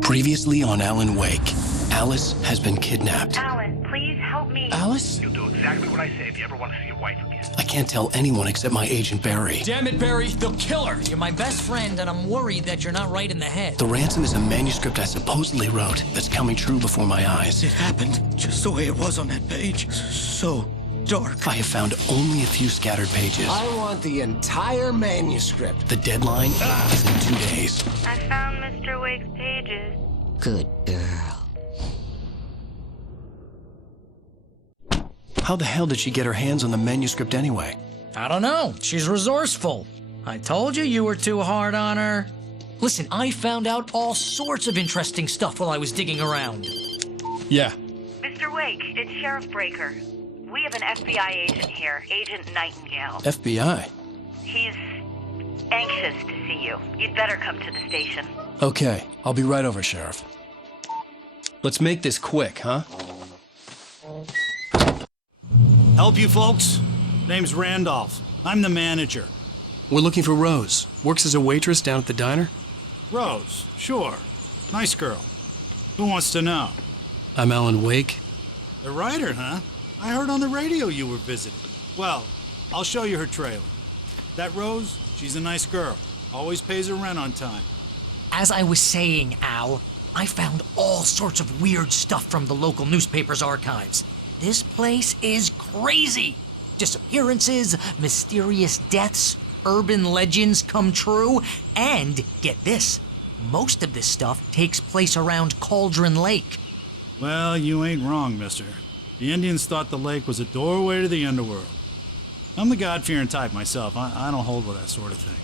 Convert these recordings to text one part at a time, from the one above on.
Previously on Alan Wake, Alice has been kidnapped. Alan, please help me. Alice? You'll do exactly what I say if you ever want to see your wife again. I can't tell anyone except my agent Barry. Damn it, Barry, they'll kill her. You're my best friend, and I'm worried that you're not right in the head. The ransom is a manuscript I supposedly wrote that's coming true before my eyes. It happened just the way it was on that page. So dark. I have found only a few scattered pages. I want the entire manuscript. The deadline is in 2 days. I found Mr. Wake's pages. Good girl. How the hell did she get her hands on the manuscript anyway? I don't know. She's resourceful. I told you were too hard on her. Listen, I found out all sorts of interesting stuff while I was digging around. Yeah. Mr. Wake, it's Sheriff Breaker. We have an FBI agent here, Agent Nightingale. FBI? He's anxious to see you. You'd better come to the station. Okay, I'll be right over, Sheriff. Let's make this quick, huh? Help you folks? Name's Randolph. I'm the manager. We're looking for Rose. Works as a waitress down at the diner. Rose, sure. Nice girl. Who wants to know? I'm Alan Wake. The writer, huh? I heard on the radio you were visiting. Well, I'll show you her trailer. That Rose, she's a nice girl. Always pays her rent on time. As I was saying, Al, I found all sorts of weird stuff from the local newspaper's archives. This place is crazy. Disappearances, mysterious deaths, urban legends come true, and get this, most of this stuff takes place around Cauldron Lake. Well, you ain't wrong, mister. The Indians thought the lake was a doorway to the underworld. I'm the God-fearing type myself. I don't hold with that sort of thing.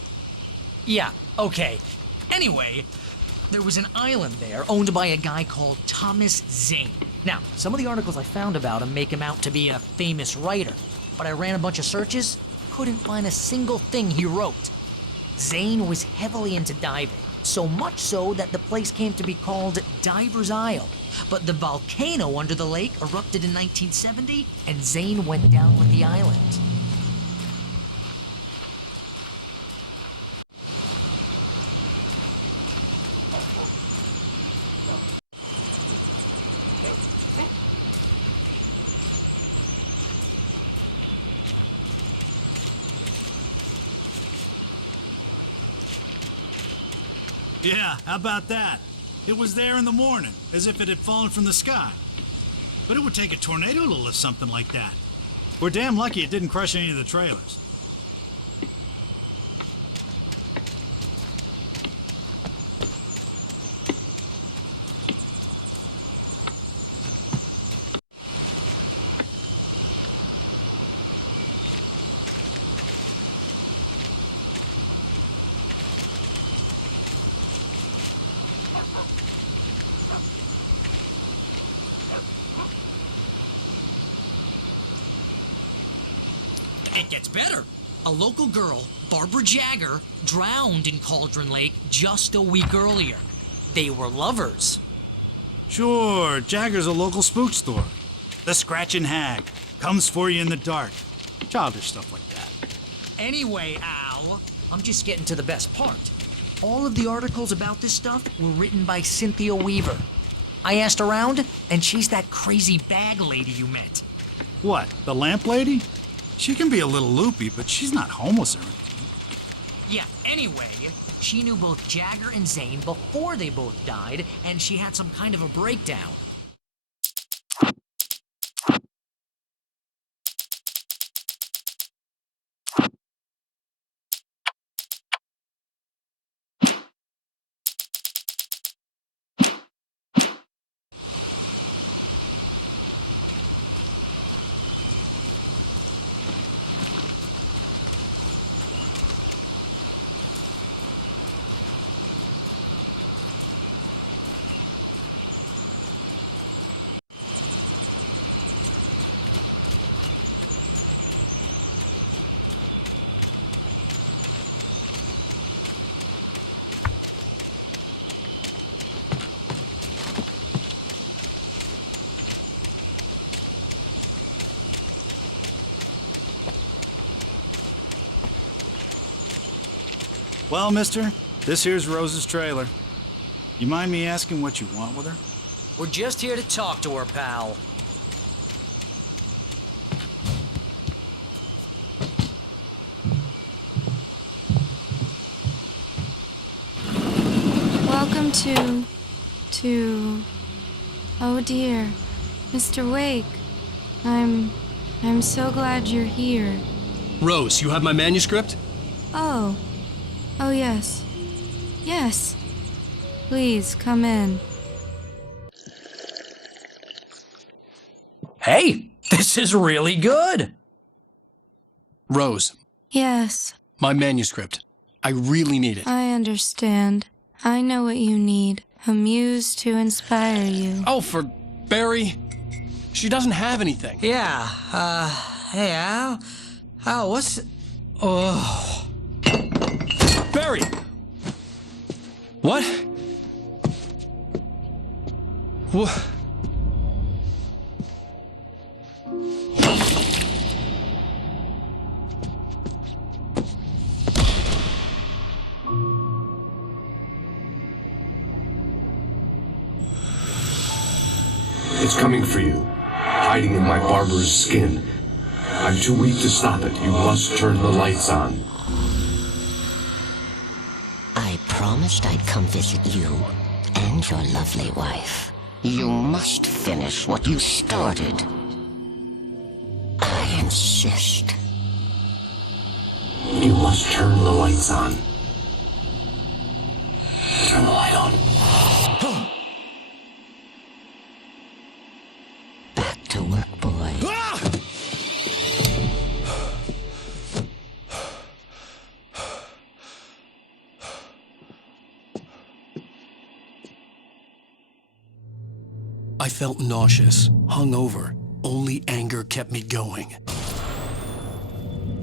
Yeah, okay. Anyway, there was an island there owned by a guy called Thomas Zane. Now, some of the articles I found about him make him out to be a famous writer, but I ran a bunch of searches, couldn't find a single thing he wrote. Zane was heavily into diving, so much so that the place came to be called Diver's Isle. But the volcano under the lake erupted in 1970, and Zane went down with the island. Yeah, how about that? It was there in the morning, as if it had fallen from the sky. But it would take a tornado to lift something like that. We're damn lucky it didn't crush any of the trailers. It gets better. A local girl, Barbara Jagger, drowned in Cauldron Lake just a week earlier. They were lovers. Sure, Jagger's a local spook store. The Scratchin' Hag comes for you in the dark. Childish stuff like that. Anyway, Al, I'm just getting to the best part. All of the articles about this stuff were written by Cynthia Weaver. I asked around, and she's that crazy bag lady you met. What, the lamp lady? She can be a little loopy, but she's not homeless or anything. Yeah, anyway, she knew both Jagger and Zane before they both died, and she had some kind of a breakdown. Well, mister, this here's Rose's trailer. You mind me asking what you want with her? We're just here to talk to her, pal. Welcome to... Oh dear, Mr. Wake. I'm so glad you're here. Rose, you have my manuscript? Oh. Oh yes. Yes. Please, come in. Hey, this is really good. Rose, Yes, my manuscript. I really need it. I understand. I know what you need. A muse to inspire you. Oh, for Barry? She doesn't have anything. Yeah, hey, Al, what's... Oh... Barry! What? What? It's coming for you, hiding in my barber's skin. I'm too weak to stop it. You must turn the lights on. I promised I'd come visit you and your lovely wife. You must finish what you started. I insist. You must turn the lights on. Turn the light on. Back to work, boy. I felt nauseous, hungover. Only anger kept me going.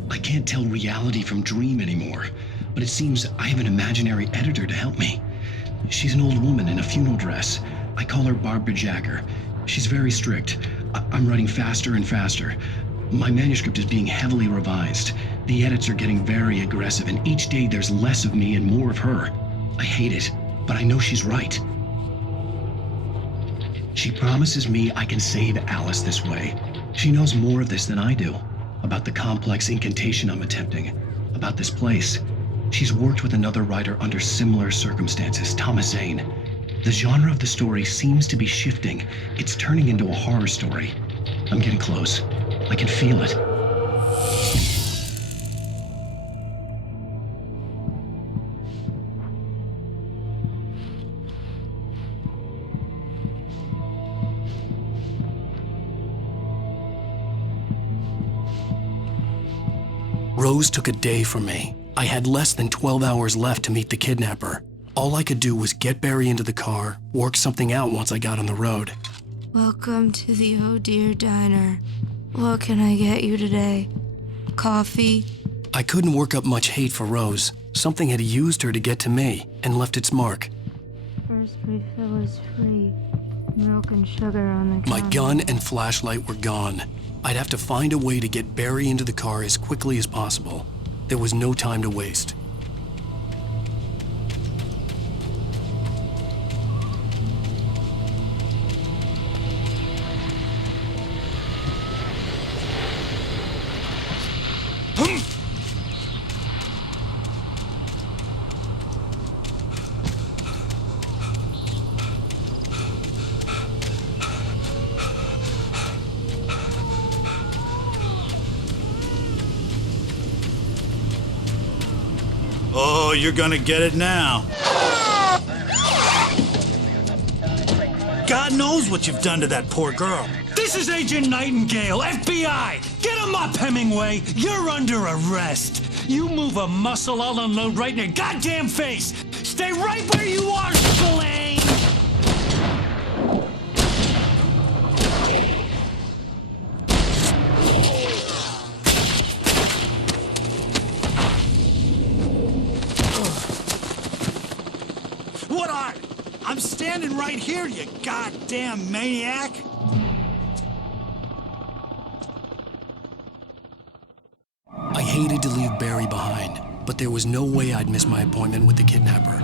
I can't tell reality from dream anymore, but it seems I have an imaginary editor to help me. She's an old woman in a funeral dress. I call her Barbara Jagger. She's very strict. I'm writing faster and faster. My manuscript is being heavily revised. The edits are getting very aggressive, and each day there's less of me and more of her. I hate it, but I know she's right. She promises me I can save Alice this way. She knows more of this than I do. About the complex incantation I'm attempting. About this place. She's worked with another writer under similar circumstances, Thomas Zane. The genre of the story seems to be shifting. It's turning into a horror story. I'm getting close. I can feel it. Rose took a day from me. I had less than 12 hours left to meet the kidnapper. All I could do was get Barry into the car, work something out once I got on the road. Welcome to the Oh Dear Diner. What can I get you today? Coffee? I couldn't work up much hate for Rose. Something had used her to get to me and left its mark. First refill is free. Milk and sugar on the My counter. gun and flashlight were gone. I'd have to find a way to get Barry into the car as quickly as possible. There was no time to waste. Oh, you're gonna get it now. God knows what you've done to that poor girl. This is Agent Nightingale, FBI! Get him up, Hemingway! You're under arrest! You move a muscle, I'll unload right in your goddamn face! Stay right where you are, Spillane! What are? I'm standing right here, you goddamn maniac! I hated to leave Barry behind, but there was no way I'd miss my appointment with the kidnapper.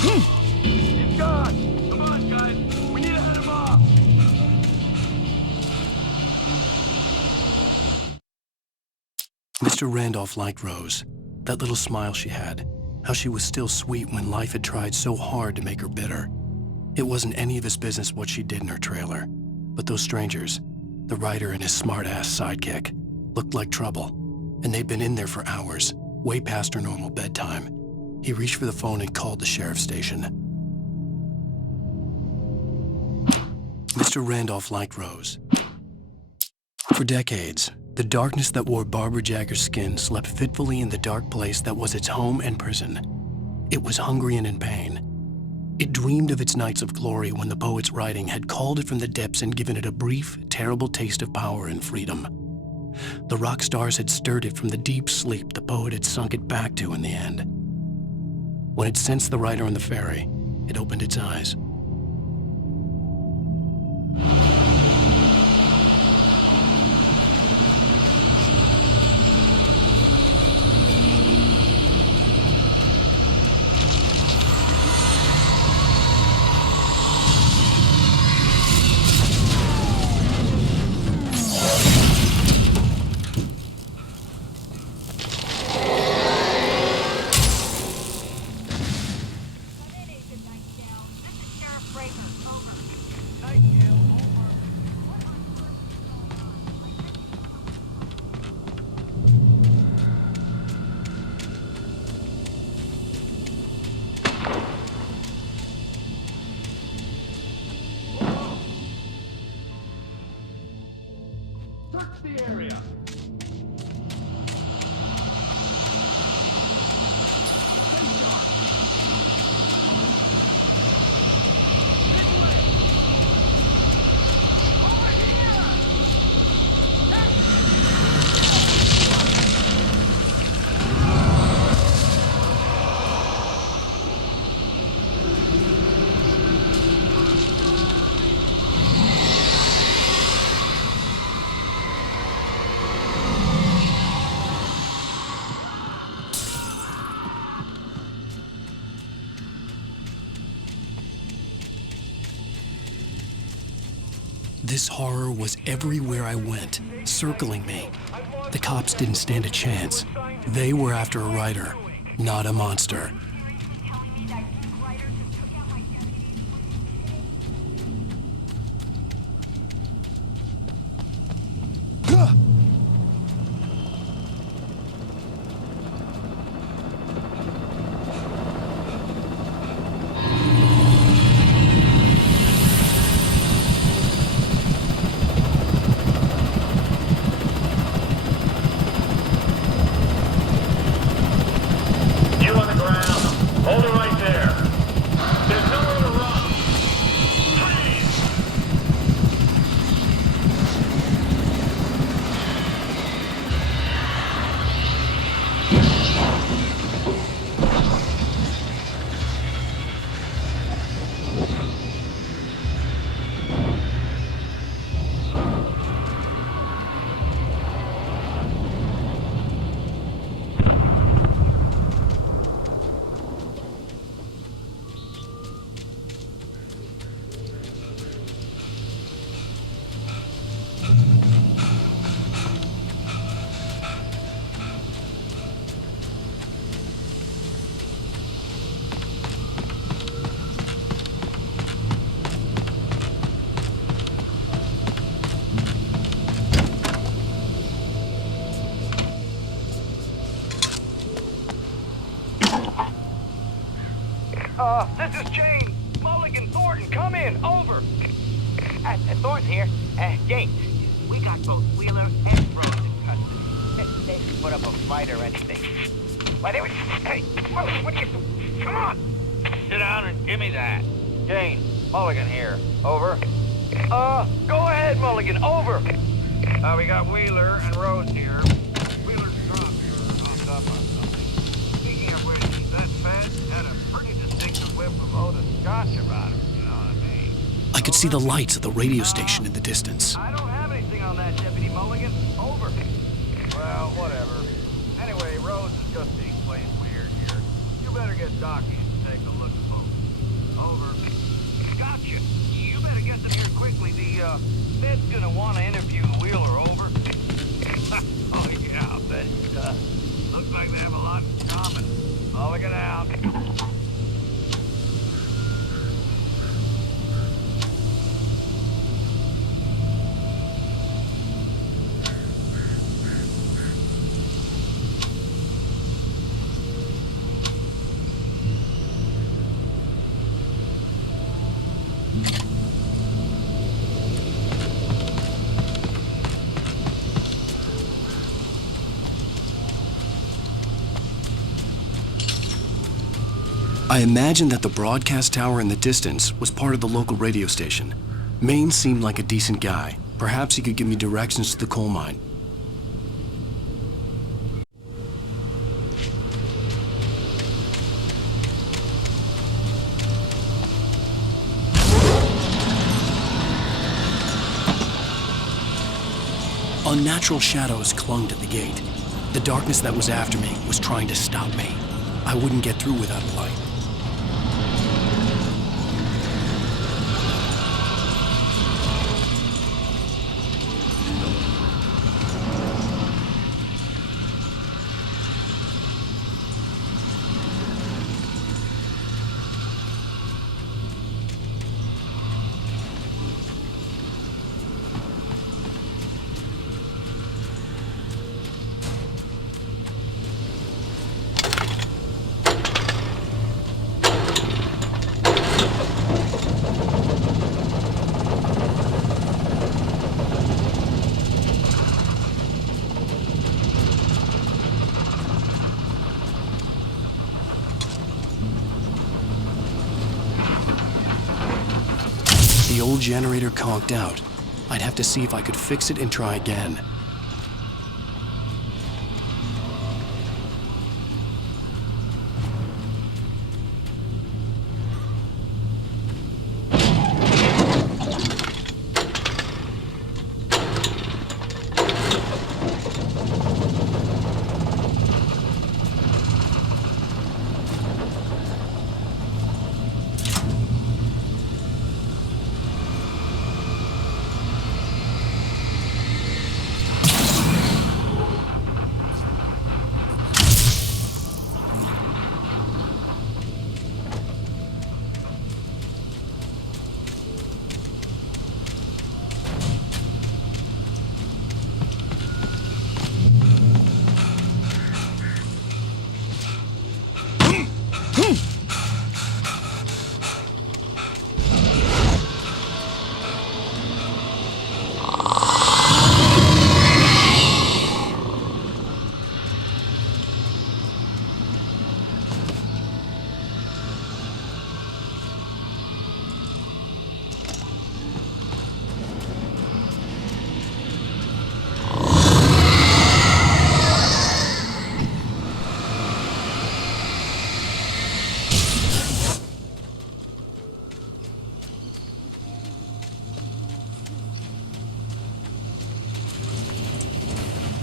He's gone! Come on, guys! We need to head him off! Mr. Randolph liked Rose. That little smile she had. How she was still sweet when life had tried so hard to make her bitter. It wasn't any of his business what she did in her trailer. But those strangers, the writer and his smart-ass sidekick, looked like trouble. And they'd been in there for hours, way past her normal bedtime. He reached for the phone and called the sheriff's station. Mr. Randolph liked Rose. For decades, the darkness that wore Barbara Jagger's skin slept fitfully in the dark place that was its home and prison. It was hungry and in pain. It dreamed of its nights of glory when the poet's writing had called it from the depths and given it a brief, terrible taste of power and freedom. The rock stars had stirred it from the deep sleep the poet had sunk it back to in the end. When it sensed the writer on the ferry, it opened its eyes. Search the area! This horror was everywhere I went, circling me. The cops didn't stand a chance. They were after a writer, not a monster. This is Jane. Mulligan, Thornton, come in. Over. Thornton here. Jane, we got both Wheeler and Rose in custody. They didn't put up a fight or anything. Why, they were... Hey, what are you... Come on. Sit down and give me that. Jane, Mulligan here. Over. Go ahead, Mulligan. Over. We got Wheeler and Rose here. Wheeler's drunk here, knocked up on something. Speaking of which, that fat had a pretty distinctive whiff of Otis Scotch about him, you know what I mean? I could see the lights of the radio station in the distance. I don't have anything on that, Deputy Mulligan. Over. Well, whatever. Anyway, Rose is just being plain weird here. You better get Docky to take a look at both. quickly, Ned's gonna want to interview Wheeler, over. Oh, yeah, I bet he does. Looks like they have a lot in common. Oh, look it out. I imagined that the broadcast tower in the distance was part of the local radio station. Maine seemed like a decent guy. Perhaps he could give me directions to the coal mine. Unnatural shadows clung to the gate. The darkness that was after me was trying to stop me. I wouldn't get through without a light. The old generator conked out. I'd have to see if I could fix it and try again.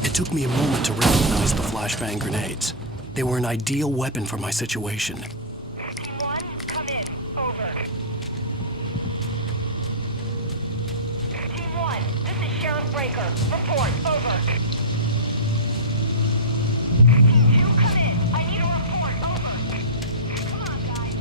It took me a moment to recognize the flashbang grenades. They were an ideal weapon for my situation. Team 1, come in. Over. Team 1, this is Sheriff Breaker. Report. Over. Team 2, come in. I need a report. Over. Come on, guys.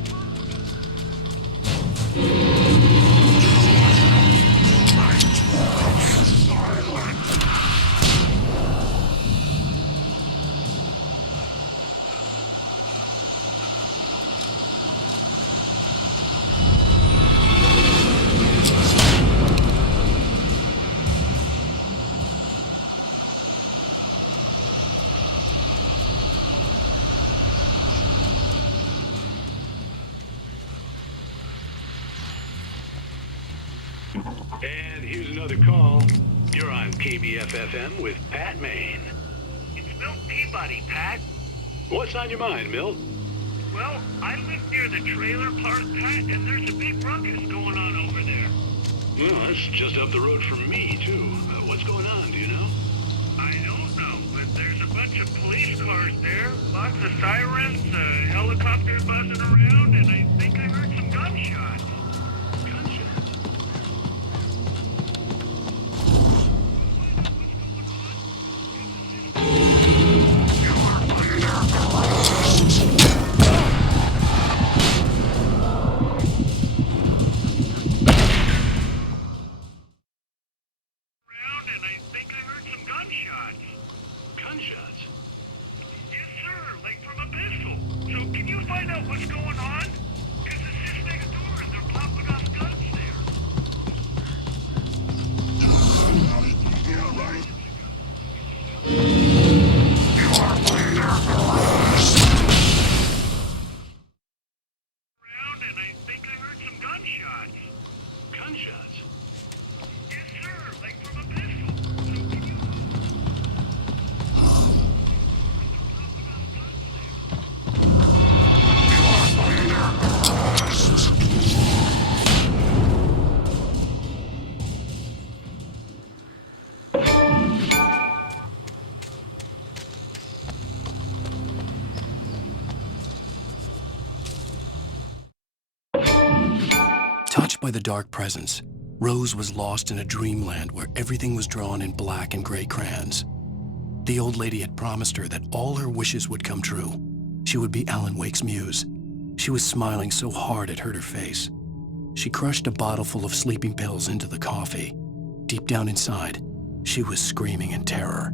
And here's another call. You're on KBF-FM with Pat Maine. It's Milt Peabody, Pat. What's on your mind, Milt? Well, I live near the trailer park, Pat, and there's a big ruckus going on over there. Well, that's just up the road from me, too. What's going on, do you know? I don't know, but there's a bunch of police cars there, lots of sirens, helicopters buzzing around, and I think I heard some gunshots. Gunshots? by the dark presence, Rose was lost in a dreamland where everything was drawn in black and gray crayons. The old lady had promised her that all her wishes would come true. She would be Alan Wake's muse. She was smiling so hard it hurt her face. She crushed a bottle full of sleeping pills into the coffee. Deep down inside, she was screaming in terror.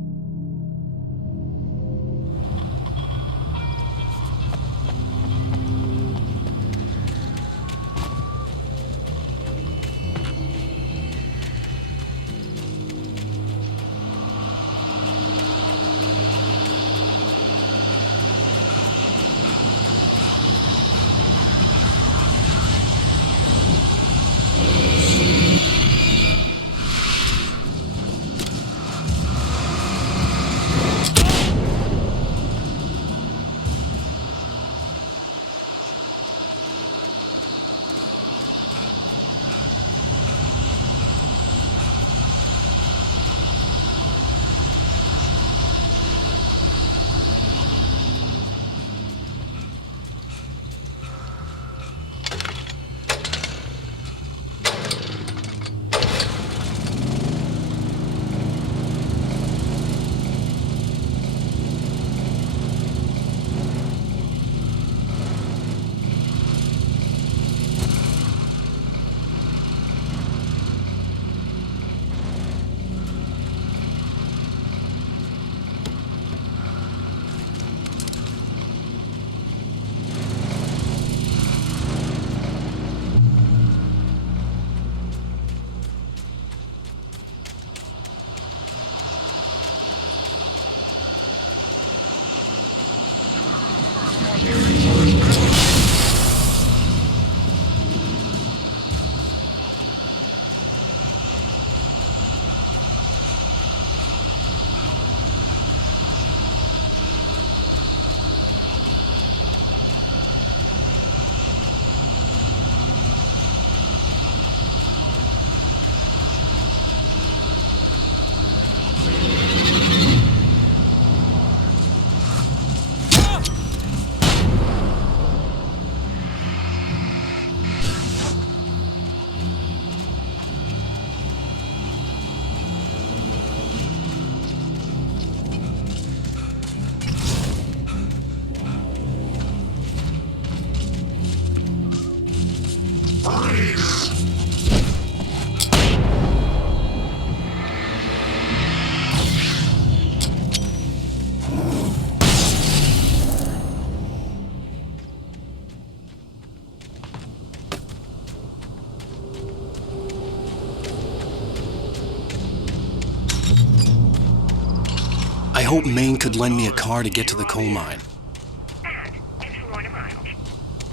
I hope Maine could lend me a car to get to the coal mine.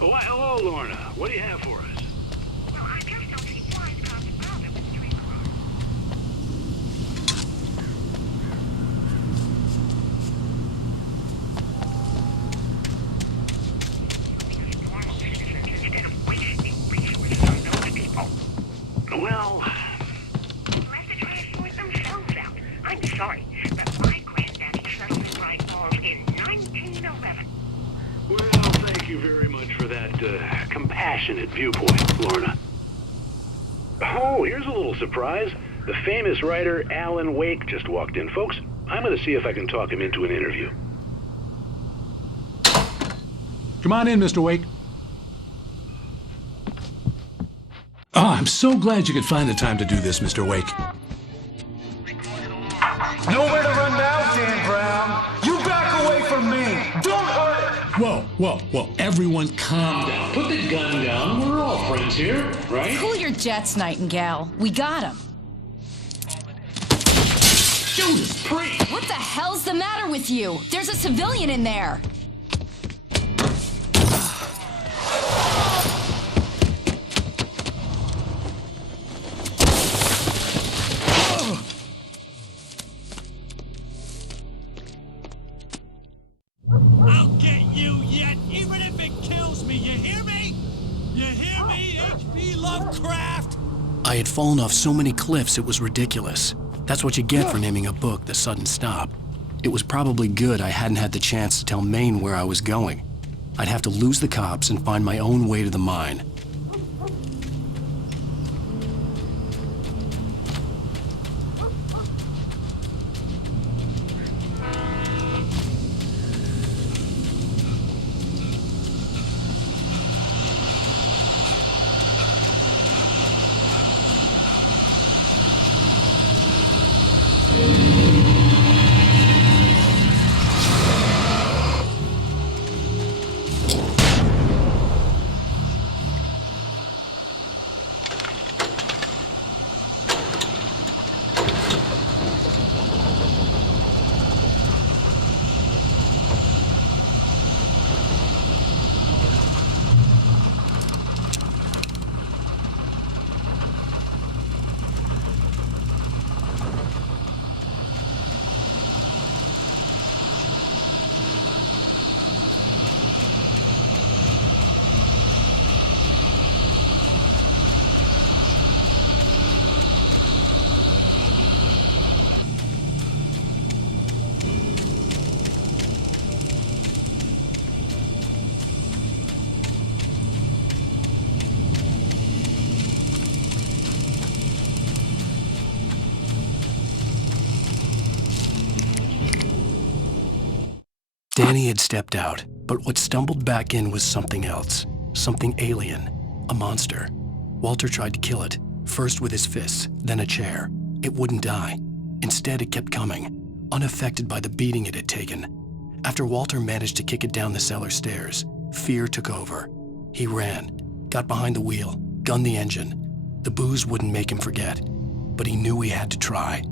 Oh, hello, Lorna. What do you have for us? Well, I'm sorry, but my granddaddy settled in Bright Falls in 1911. well, thank you very much for that compassionate viewpoint, Lorna. Oh, here's a little surprise. The famous writer Alan Wake just walked in, folks. I'm going to see if I can talk him into an interview. Come on in, Mr. Wake. Oh, I'm so glad you could find the time to do this, Mr. Wake. Nowhere to run now, Dan Brown. You back away from me. Don't hurt it. Whoa, everyone calm down. Put the gun down. We're all friends here, right? Cool your jets, Nightingale. We got him. Judas Priest! What the hell's the matter with you? There's a civilian in there. I'll get you yet, even if it kills me. You hear me? You hear me, H.P. Lovecraft? I had fallen off so many cliffs it was ridiculous. That's what you get for naming a book The Sudden Stop. It was probably good I hadn't had the chance to tell Maine where I was going. I'd have to lose the cops and find my own way to the mine. Danny had stepped out, but what stumbled back in was something else. Something alien. A monster. Walter tried to kill it, first with his fists, then a chair. It wouldn't die. Instead, it kept coming, unaffected by the beating it had taken. After Walter managed to kick it down the cellar stairs, fear took over. He ran, got behind the wheel, gunned the engine. The booze wouldn't make him forget, but he knew he had to try.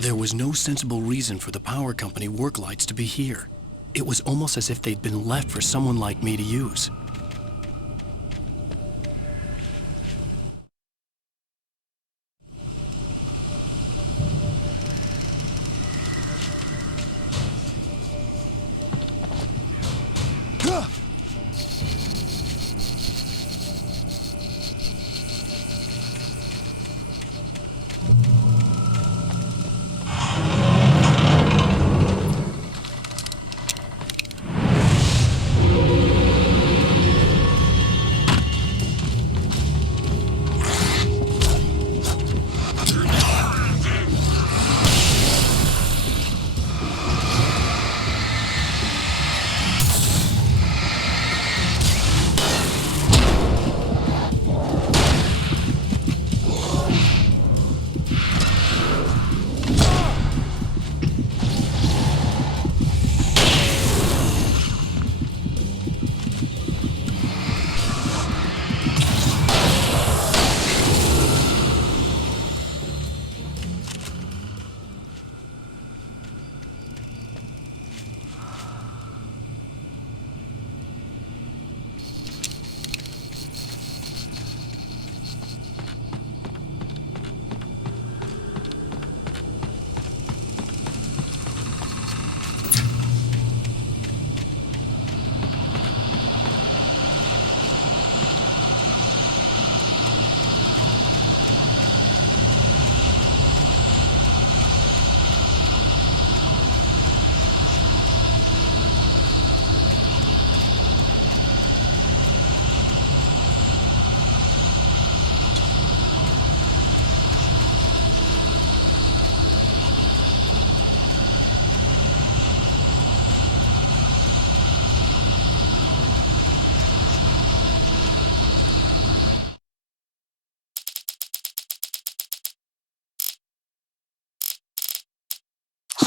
There was no sensible reason for the power company work lights to be here. It was almost as if they'd been left for someone like me to use.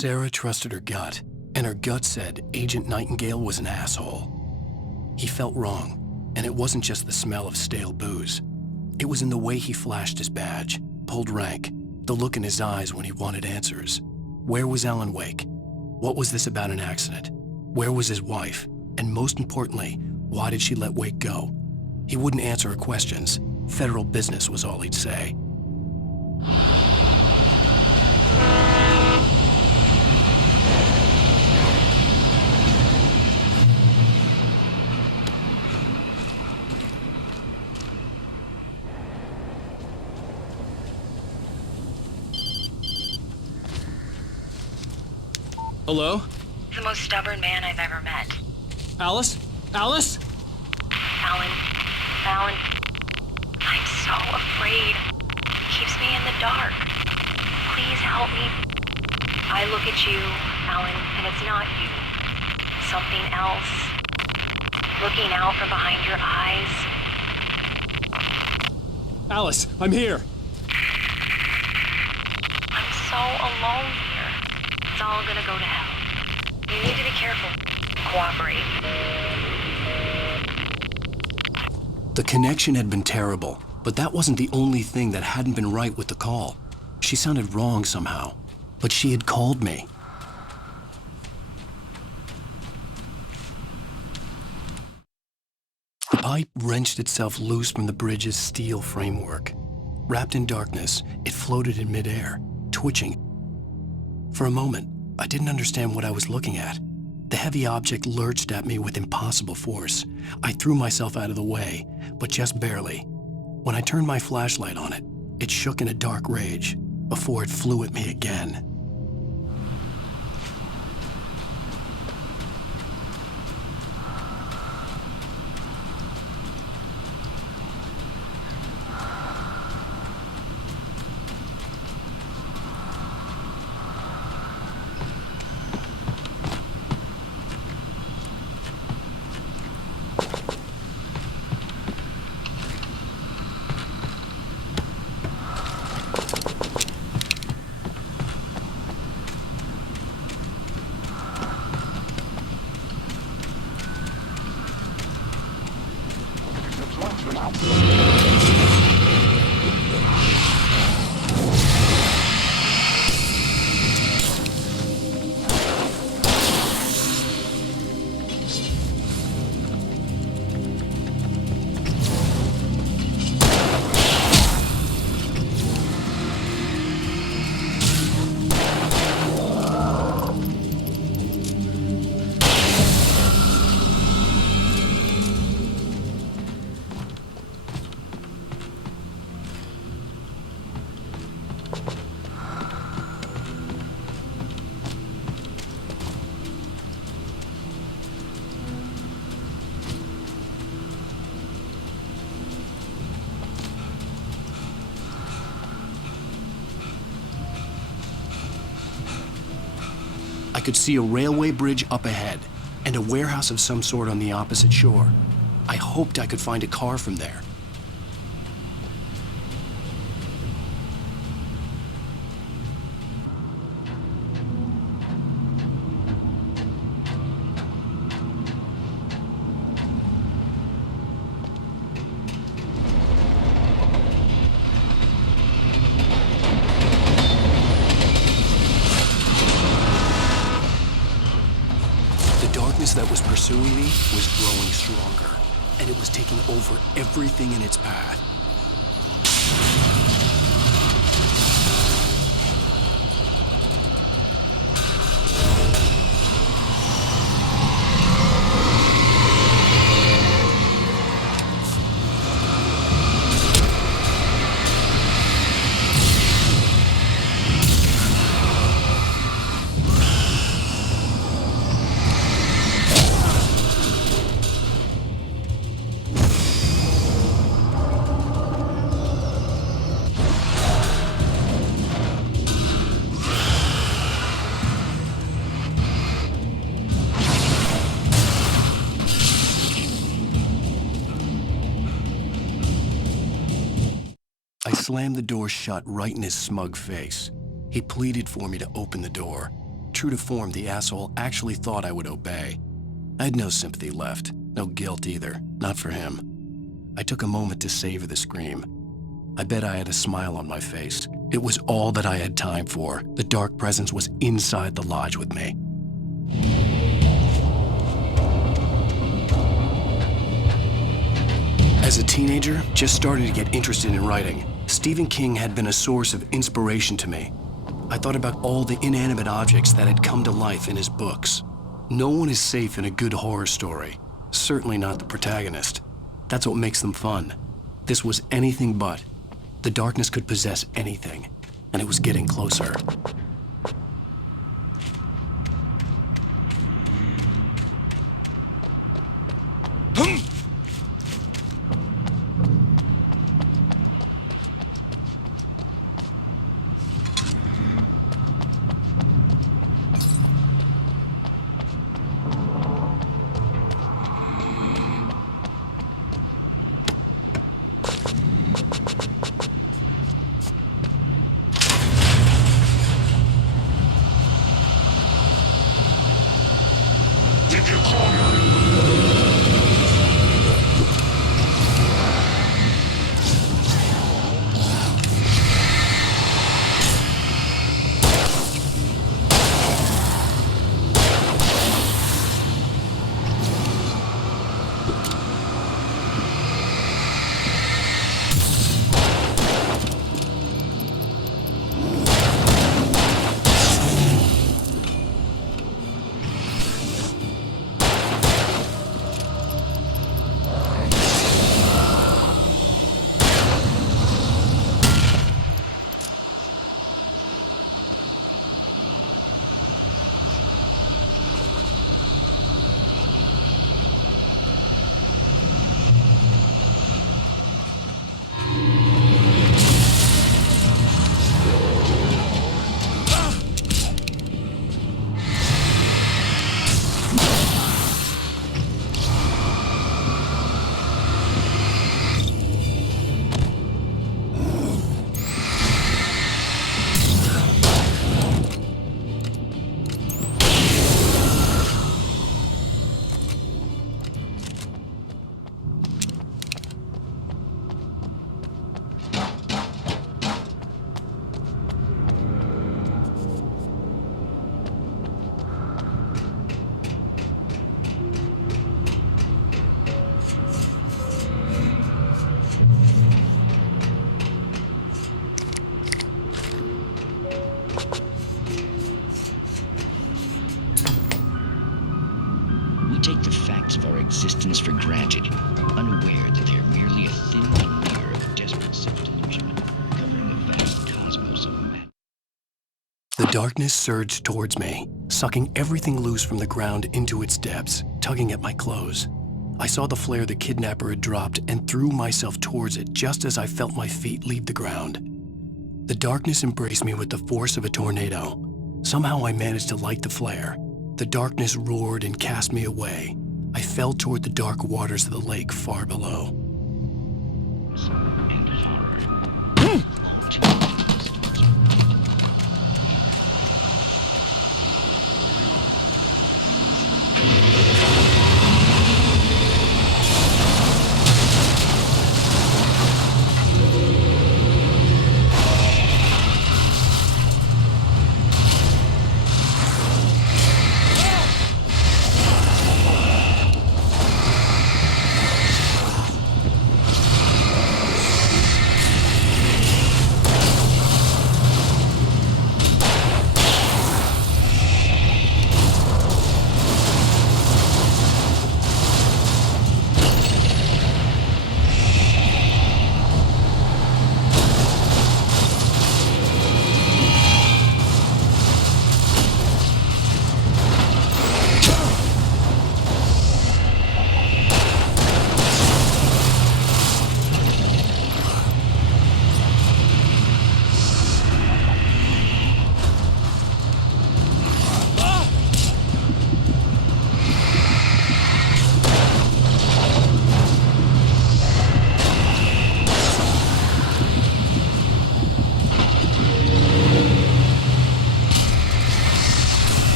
Sarah trusted her gut, and her gut said Agent Nightingale was an asshole. He felt wrong, and it wasn't just the smell of stale booze. It was in the way he flashed his badge, pulled rank, the look in his eyes when he wanted answers. Where was Alan Wake? What was this about an accident? Where was his wife? And most importantly, why did she let Wake go? He wouldn't answer her questions. Federal business was all he'd say. Hello? The most stubborn man I've ever met. Alice? Alice? Alan. Alan. I'm so afraid. Keeps me in the dark. Please help me. I look at you, Alan, and it's not you. Something else. Looking out from behind your eyes. Alice, I'm here. I'm so alone here. It's all gonna go to hell. You need to be careful. Cooperate. The connection had been terrible, but that wasn't the only thing that hadn't been right with the call. She sounded wrong somehow, but she had called me. The pipe wrenched itself loose from the bridge's steel framework. Wrapped in darkness, it floated in midair, twitching. For a moment, I didn't understand what I was looking at. The heavy object lurched at me with impossible force. I threw myself out of the way, but just barely. When I turned my flashlight on it, it shook in a dark rage before it flew at me again. I could see a railway bridge up ahead and a warehouse of some sort on the opposite shore. I hoped I could find a car from there. That was pursuing me was growing stronger, and it was taking over everything in its path. I slammed the door shut right in his smug face. He pleaded for me to open the door, true to form, the asshole actually thought I would obey. I had no sympathy left, no guilt either, not for him. I took a moment to savor the scream. I bet I had a smile on my face. It was all that I had time for. The dark presence was inside the lodge with me. As a teenager, just starting to get interested in writing, Stephen King had been a source of inspiration to me. I thought about all the inanimate objects that had come to life in his books. No one is safe in a good horror story, certainly not the protagonist. That's what makes them fun. This was anything but. The darkness could possess anything, and it was getting closer. take the facts of our existence for granted, unaware that they're merely a thin veneer of desperate self-delusion, covering a vast cosmos of matter. The darkness surged towards me, sucking everything loose from the ground into its depths, tugging at my clothes. I saw the flare the kidnapper had dropped and threw myself towards it just as I felt my feet leave the ground. The darkness embraced me with the force of a tornado. Somehow I managed to light the flare. The darkness roared and cast me away. I fell toward the dark waters of the lake far below.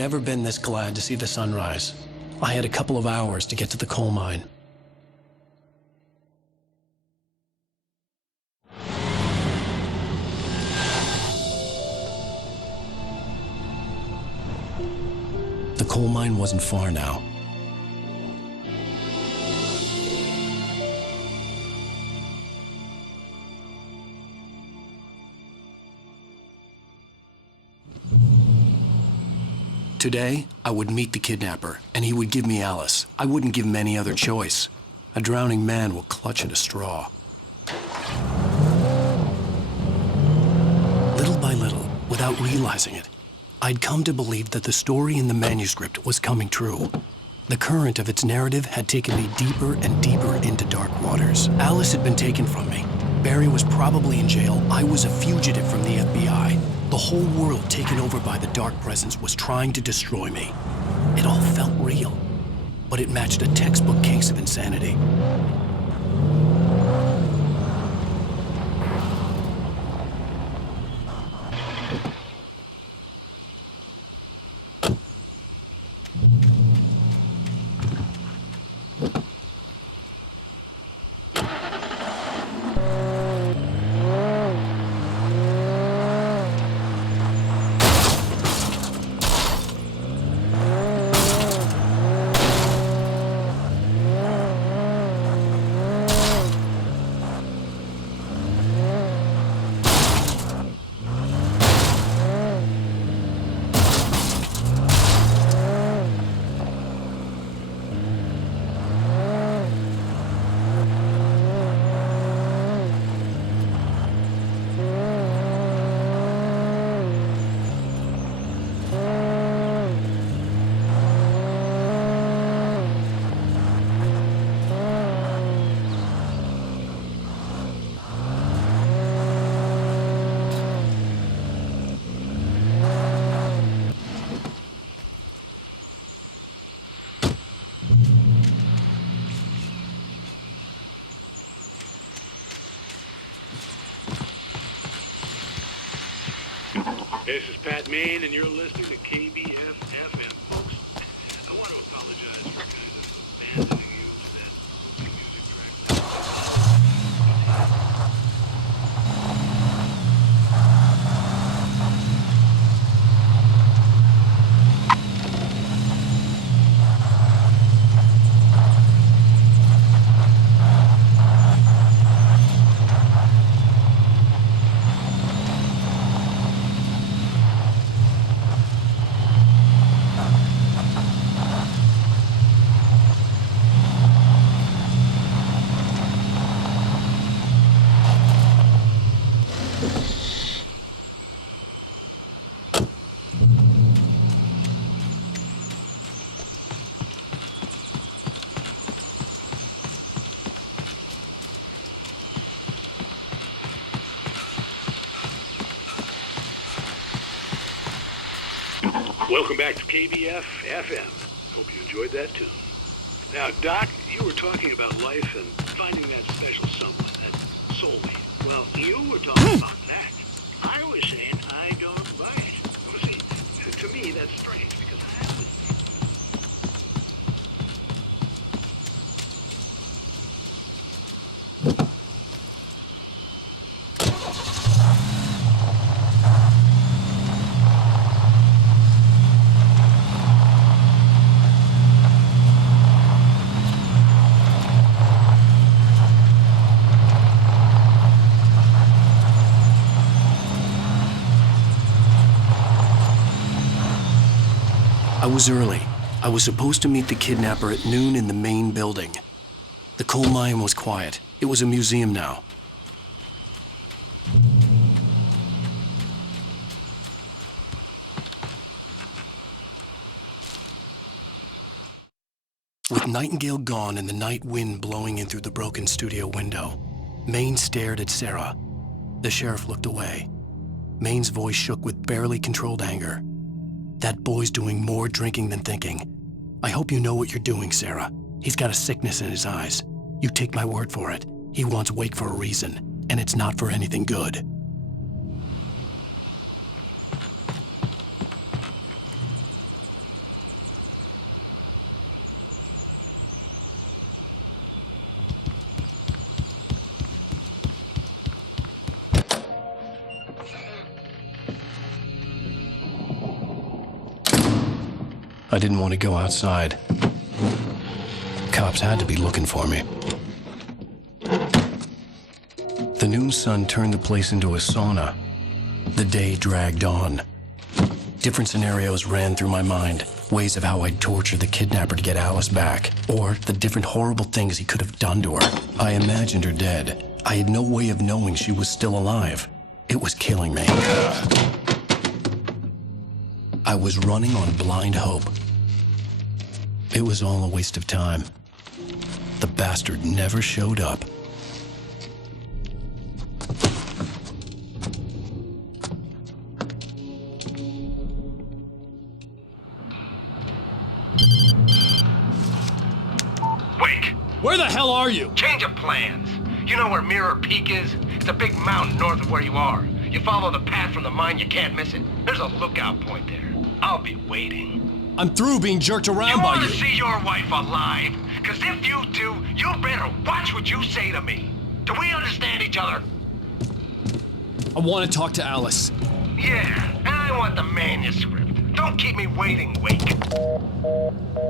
never been this glad to see the sunrise. I had a couple of hours to get to the coal mine. The coal mine wasn't far now. Today, I would meet the kidnapper, and he would give me Alice. I wouldn't give him any other choice. A drowning man will clutch at a straw. Little by little, without realizing it, I'd come to believe that the story in the manuscript was coming true. The current of its narrative had taken me deeper and deeper into dark waters. Alice had been taken from me. Barry was probably in jail. I was a fugitive from the FBI. The whole world taken over by the dark presence was trying to destroy me. It all felt real, but it matched a textbook case of insanity. This is Pat Main, and you're listening to KBF FM, folks. I want to apologize for kind of abandoning you with that spooky music track. Welcome back to KBF FM. Hope you enjoyed that tune. Now, Doc, you were talking about life and finding that special someone, that soulmate. Well, you were talking about that. I was saying I don't buy it. You see, to me, that's strange because I have this. I was early. I was supposed to meet the kidnapper at noon in the main building. The coal mine was quiet. It was a museum now. With Nightingale gone and the night wind blowing in through the broken studio window, Maine stared at Sarah. The sheriff looked away. Maine's voice shook with barely controlled anger. That boy's doing more drinking than thinking. I hope you know what you're doing, Sarah. He's got a sickness in his eyes. You take my word for it. He wants Wake for a reason, and it's not for anything good. I didn't want to go outside. Cops had to be looking for me. The noon sun turned the place into a sauna. The day dragged on. Different scenarios ran through my mind. Ways of how I'd torture the kidnapper to get Alice back. Or the different horrible things he could have done to her. I imagined her dead. I had no way of knowing she was still alive. It was killing me. I was running on blind hope. It was all a waste of time. The bastard never showed up. Wake! Where the hell are you? Change of plans. You know where Mirror Peak is? It's a big mountain north of where you are. You follow the path from the mine, you can't miss it. There's a lookout point there. I'll be waiting. I'm through being jerked around by you. You want to see your wife alive? Because if you do, you better watch what you say to me. Do we understand each other? I want to talk to Alice. Yeah, and I want the manuscript. Don't keep me waiting, Wake.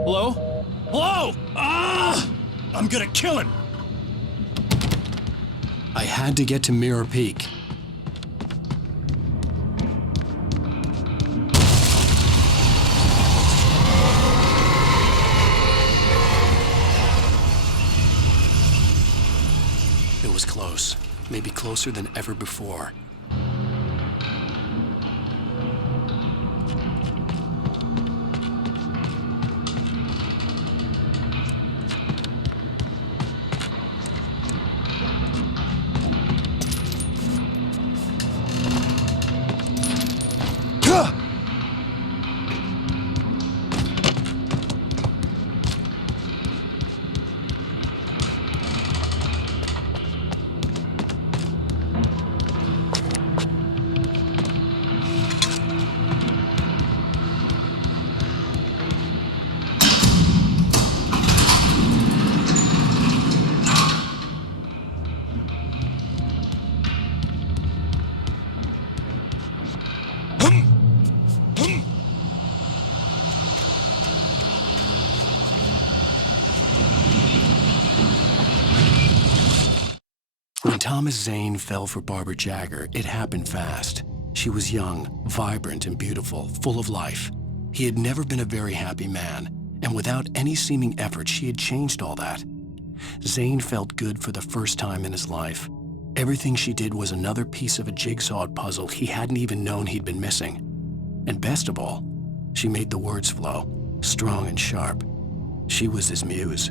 Hello? Hello! I'm gonna kill him! I had to get to Mirror Peak. It was close, maybe closer than ever before. When Thomas Zane fell for Barbara Jagger, it happened fast. She was young, vibrant, and beautiful, full of life. He had never been a very happy man, and without any seeming effort, she had changed all that. Zane felt good for the first time in his life. Everything she did was another piece of a jigsaw puzzle he hadn't even known he'd been missing. And best of all, she made the words flow, strong and sharp. She was his muse.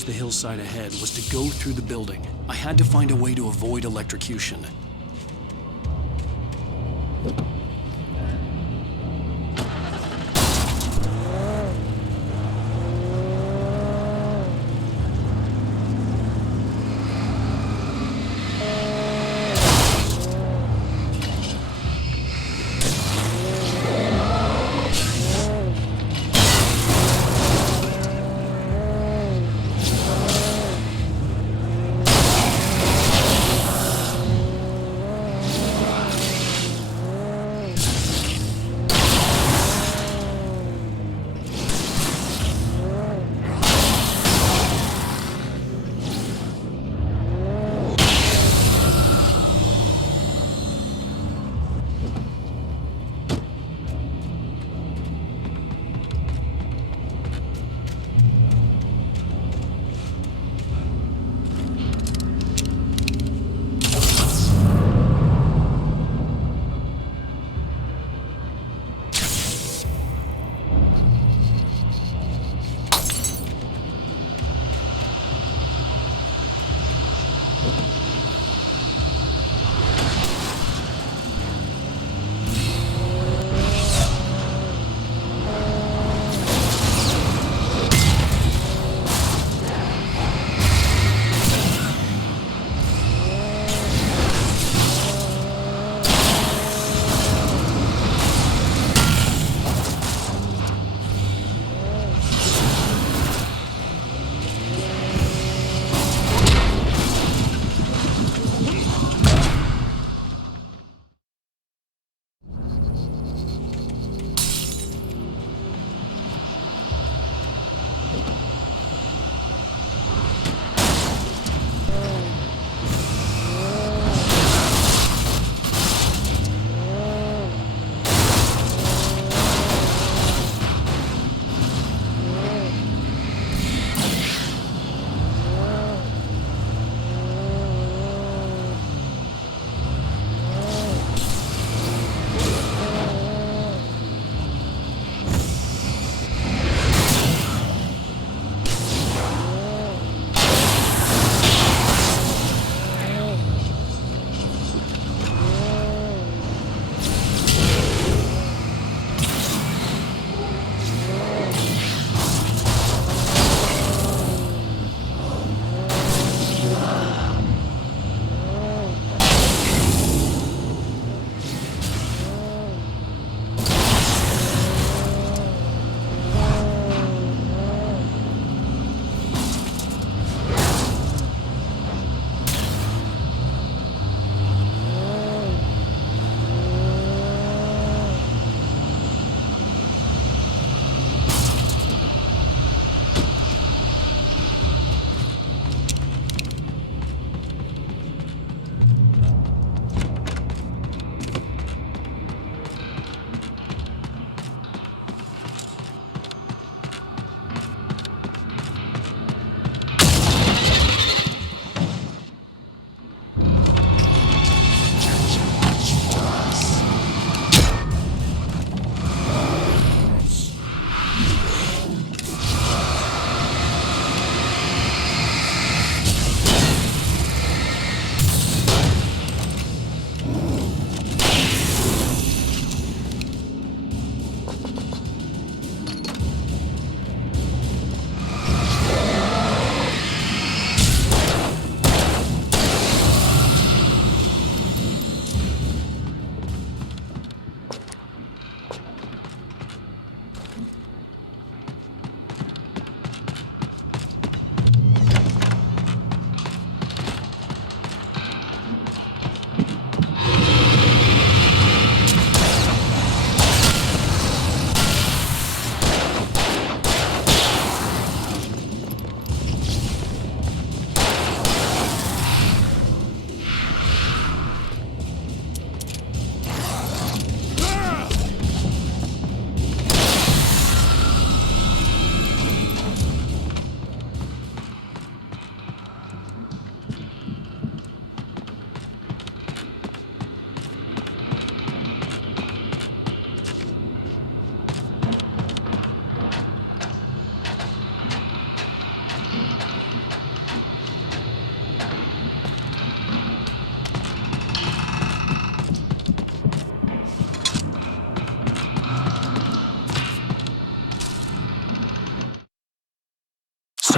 reach the hillside ahead was to go through the building. I had to find a way to avoid electrocution.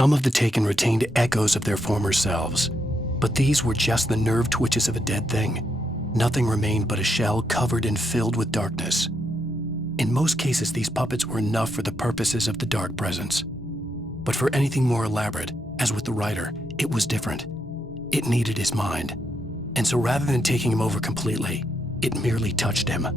Some of the taken retained echoes of their former selves, but these were just the nerve twitches of a dead thing. Nothing remained but a shell covered and filled with darkness. In most cases, these puppets were enough for the purposes of the dark presence. But for anything more elaborate, as with the writer, it was different. It needed his mind. And so rather than taking him over completely, it merely touched him.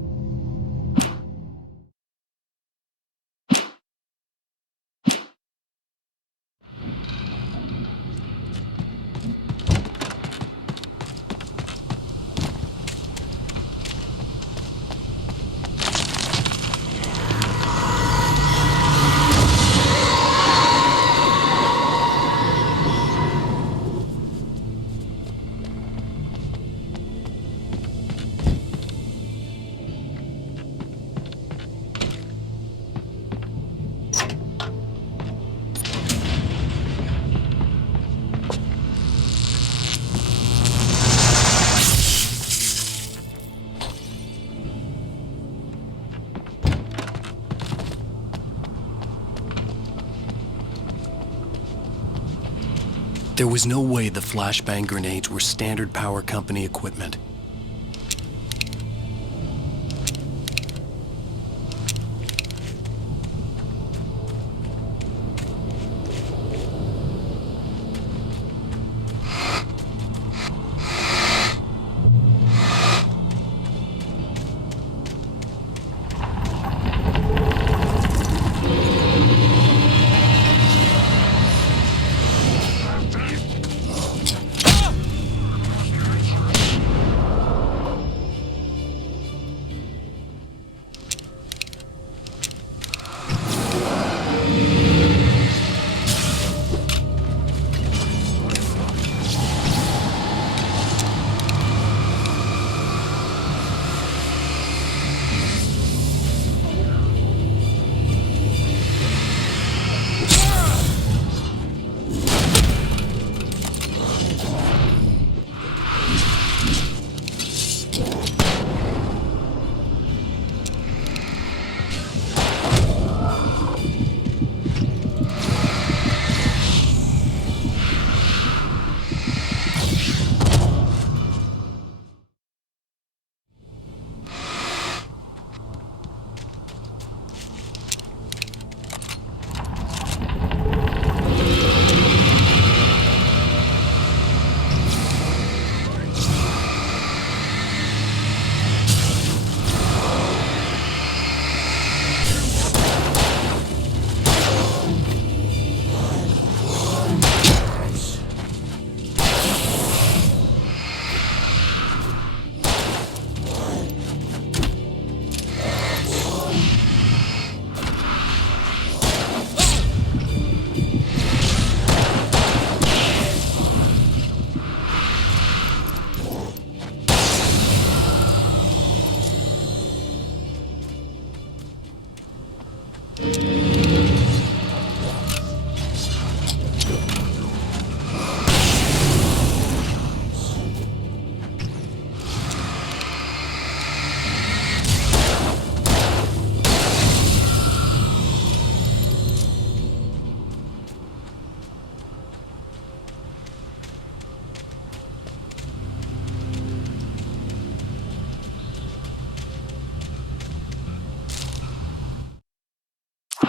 There was no way the flashbang grenades were standard power company equipment.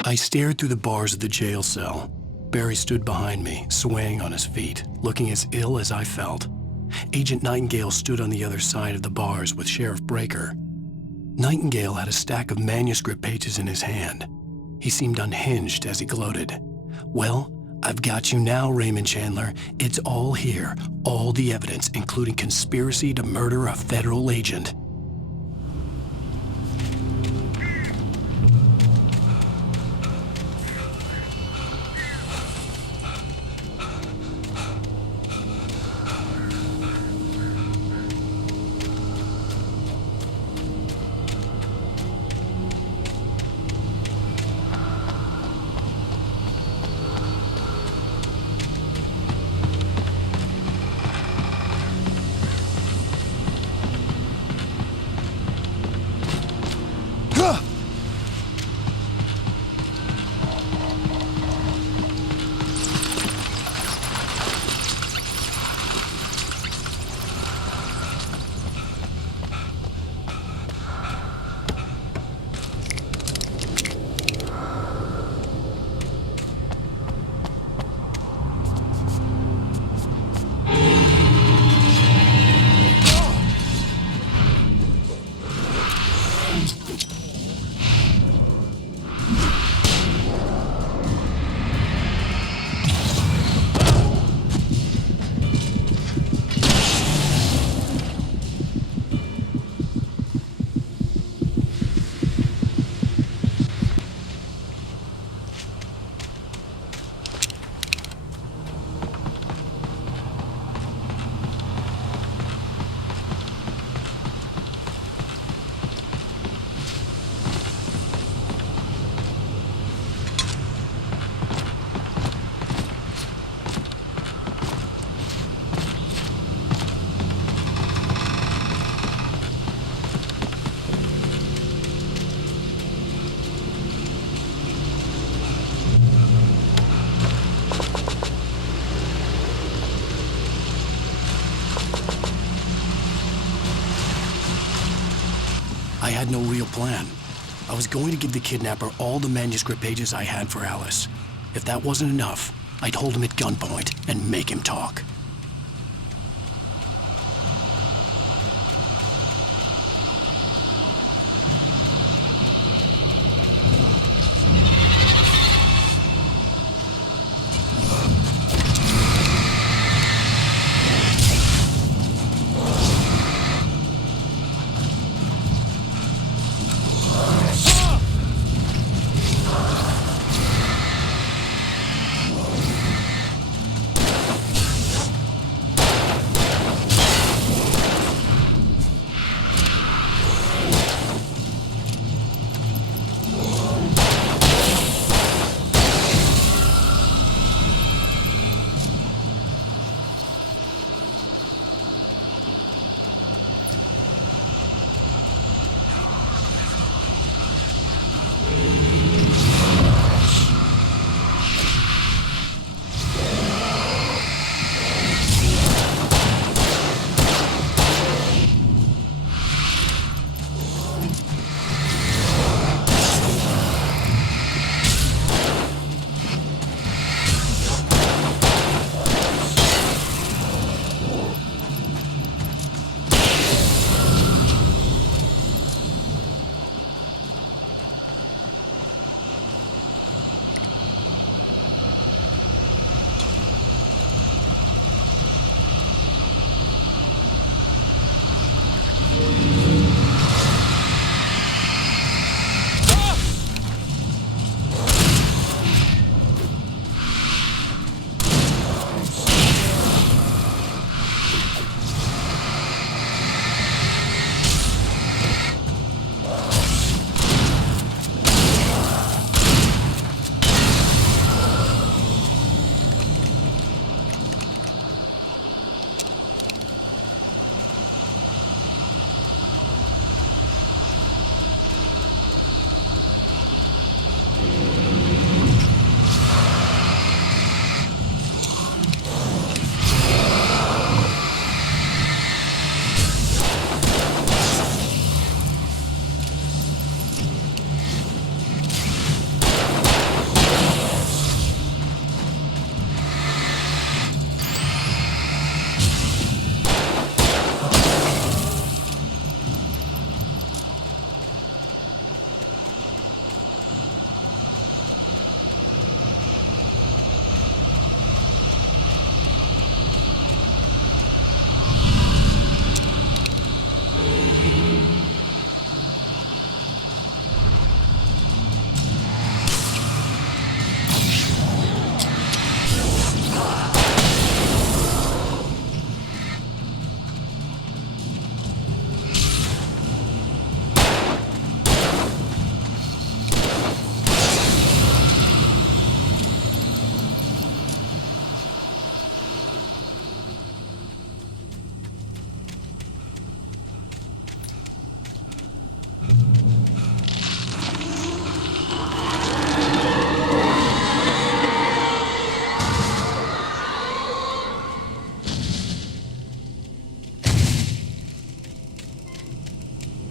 I stared through the bars of the jail cell. Barry stood behind me, swaying on his feet, looking as ill as I felt. Agent Nightingale stood on the other side of the bars with Sheriff Breaker. Nightingale had a stack of manuscript pages in his hand. He seemed unhinged as he gloated. "Well, I've got you now, Raymond Chandler. It's all here, all the evidence, including conspiracy to murder a federal agent." I had no real plan. I was going to give the kidnapper all the manuscript pages I had for Alice. If that wasn't enough, I'd hold him at gunpoint and make him talk.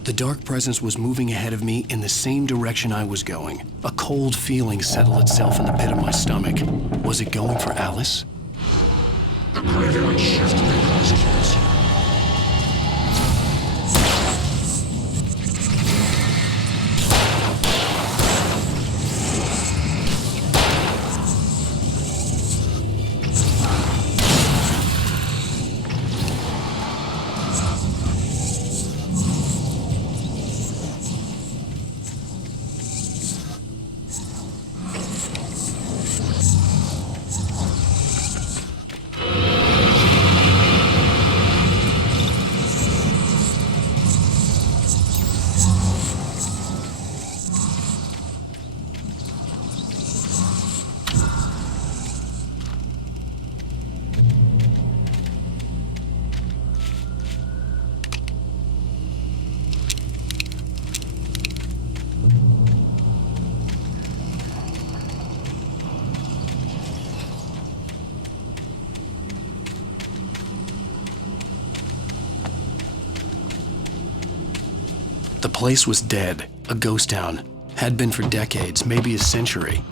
The dark presence was moving ahead of me in the same direction I was going. A cold feeling settled itself in the pit of my stomach. Was it going for Alice? The graveyard shift because kids. The place was dead, a ghost town. Had been for decades, maybe a century.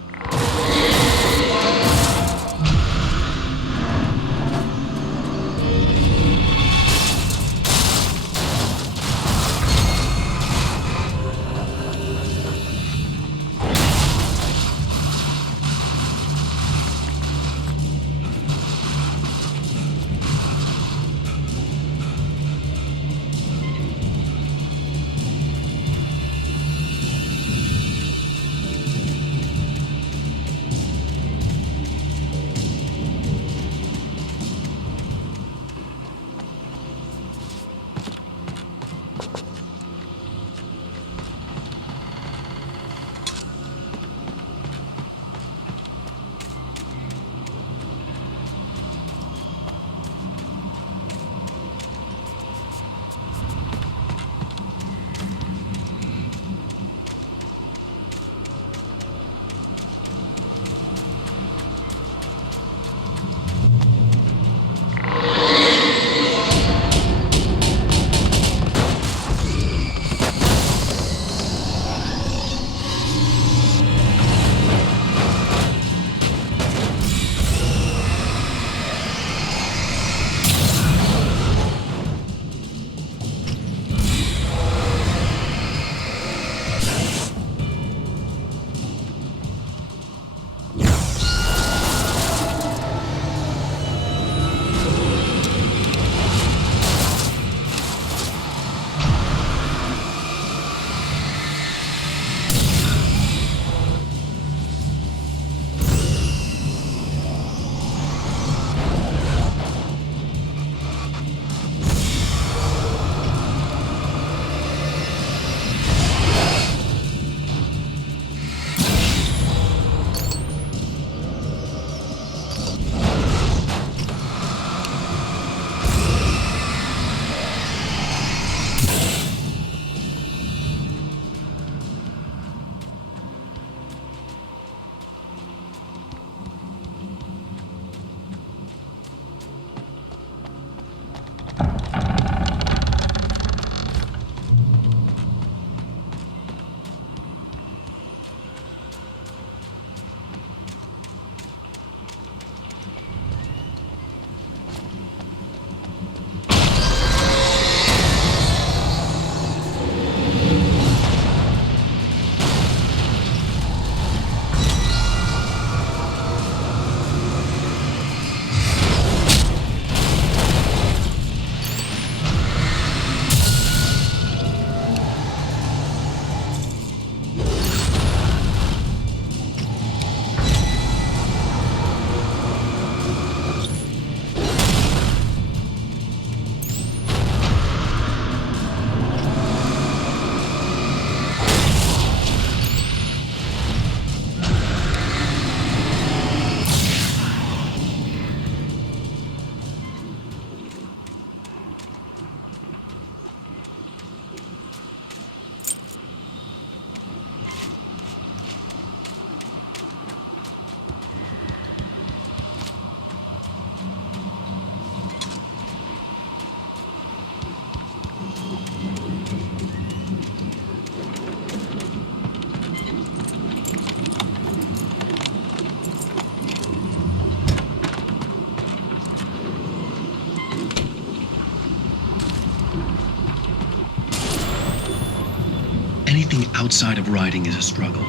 Anything outside of writing is a struggle.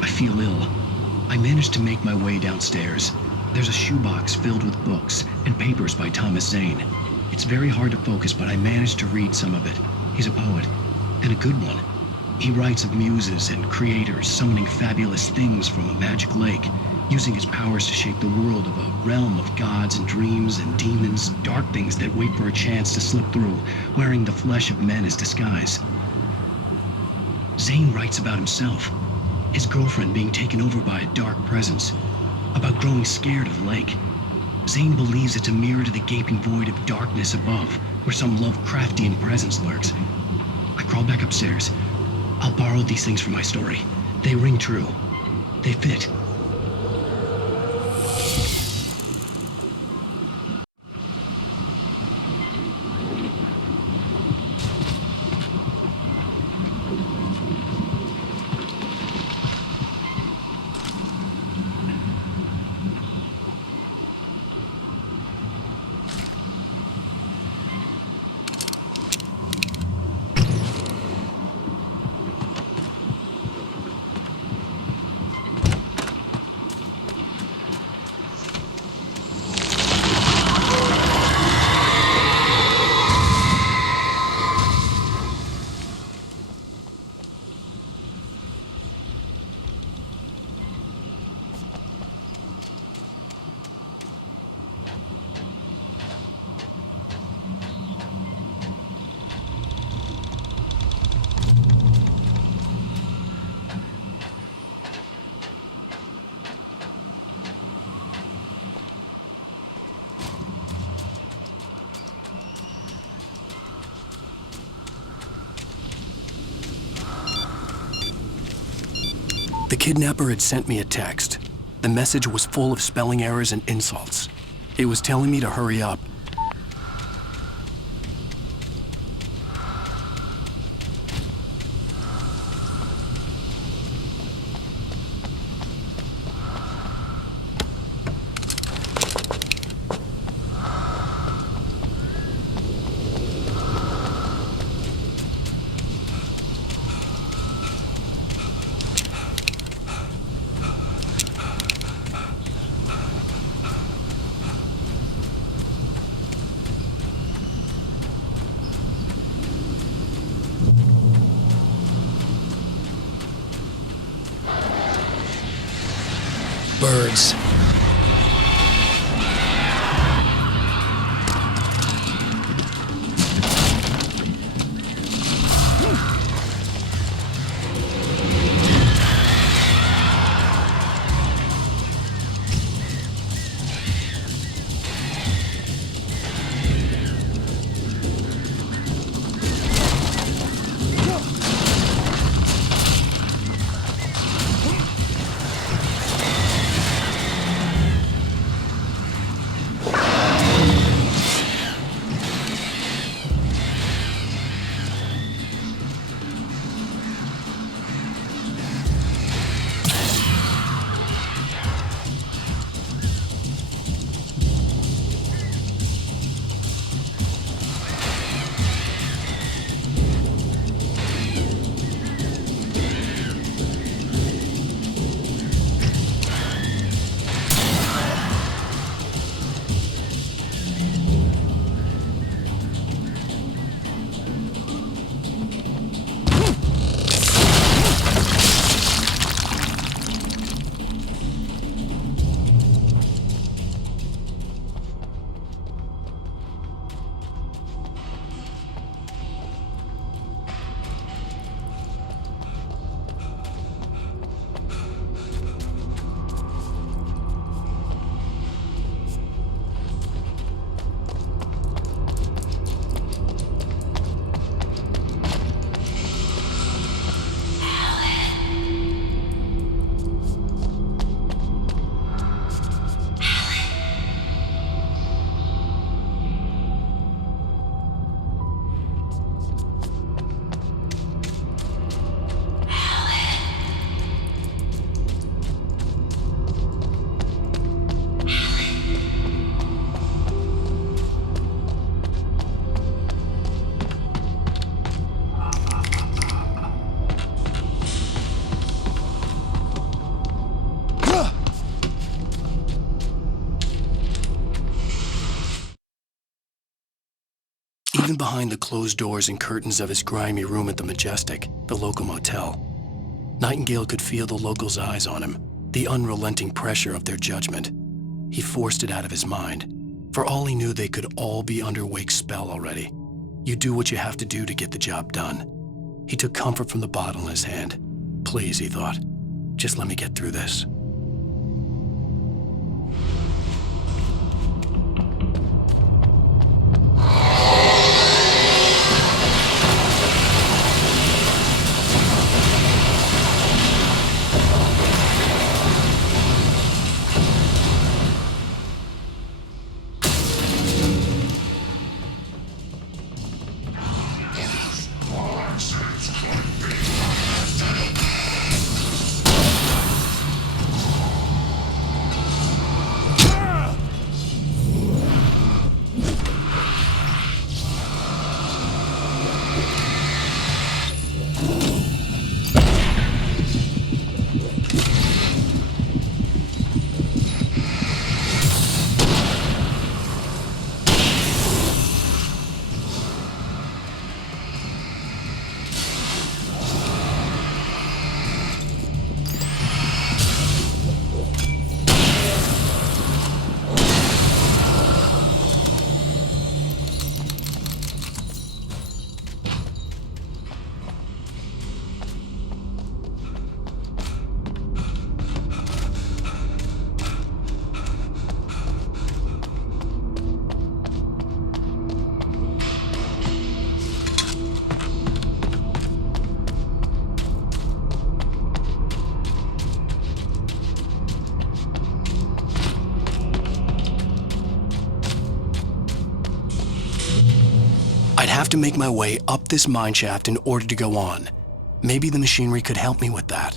I feel ill. I managed to make my way downstairs. There's a shoebox filled with books and papers by Thomas Zane. It's very hard to focus, but I managed to read some of it. He's a poet, and a good one. He writes of muses and creators summoning fabulous things from a magic lake, using his powers to shape the world of a realm of gods and dreams and demons, dark things that wait for a chance to slip through, wearing the flesh of men as disguise. Zane writes about himself, his girlfriend being taken over by a dark presence, about growing scared of the lake. Zane believes it's a mirror to the gaping void of darkness above, where some Lovecraftian presence lurks. I crawl back upstairs. I'll borrow these things for my story. They ring true. They fit. The kidnapper had sent me a text. The message was full of spelling errors and insults. It was telling me to hurry up. Birds. Even behind the closed doors and curtains of his grimy room at the Majestic, the local motel, Nightingale could feel the locals' eyes on him, the unrelenting pressure of their judgment. He forced it out of his mind. For all he knew, they could all be under Wake's spell already. You do what you have to do to get the job done. He took comfort from the bottle in his hand. Please, he thought, just let me get through this. have to make my way up this mine shaft in order to go on. Maybe the machinery could help me with that.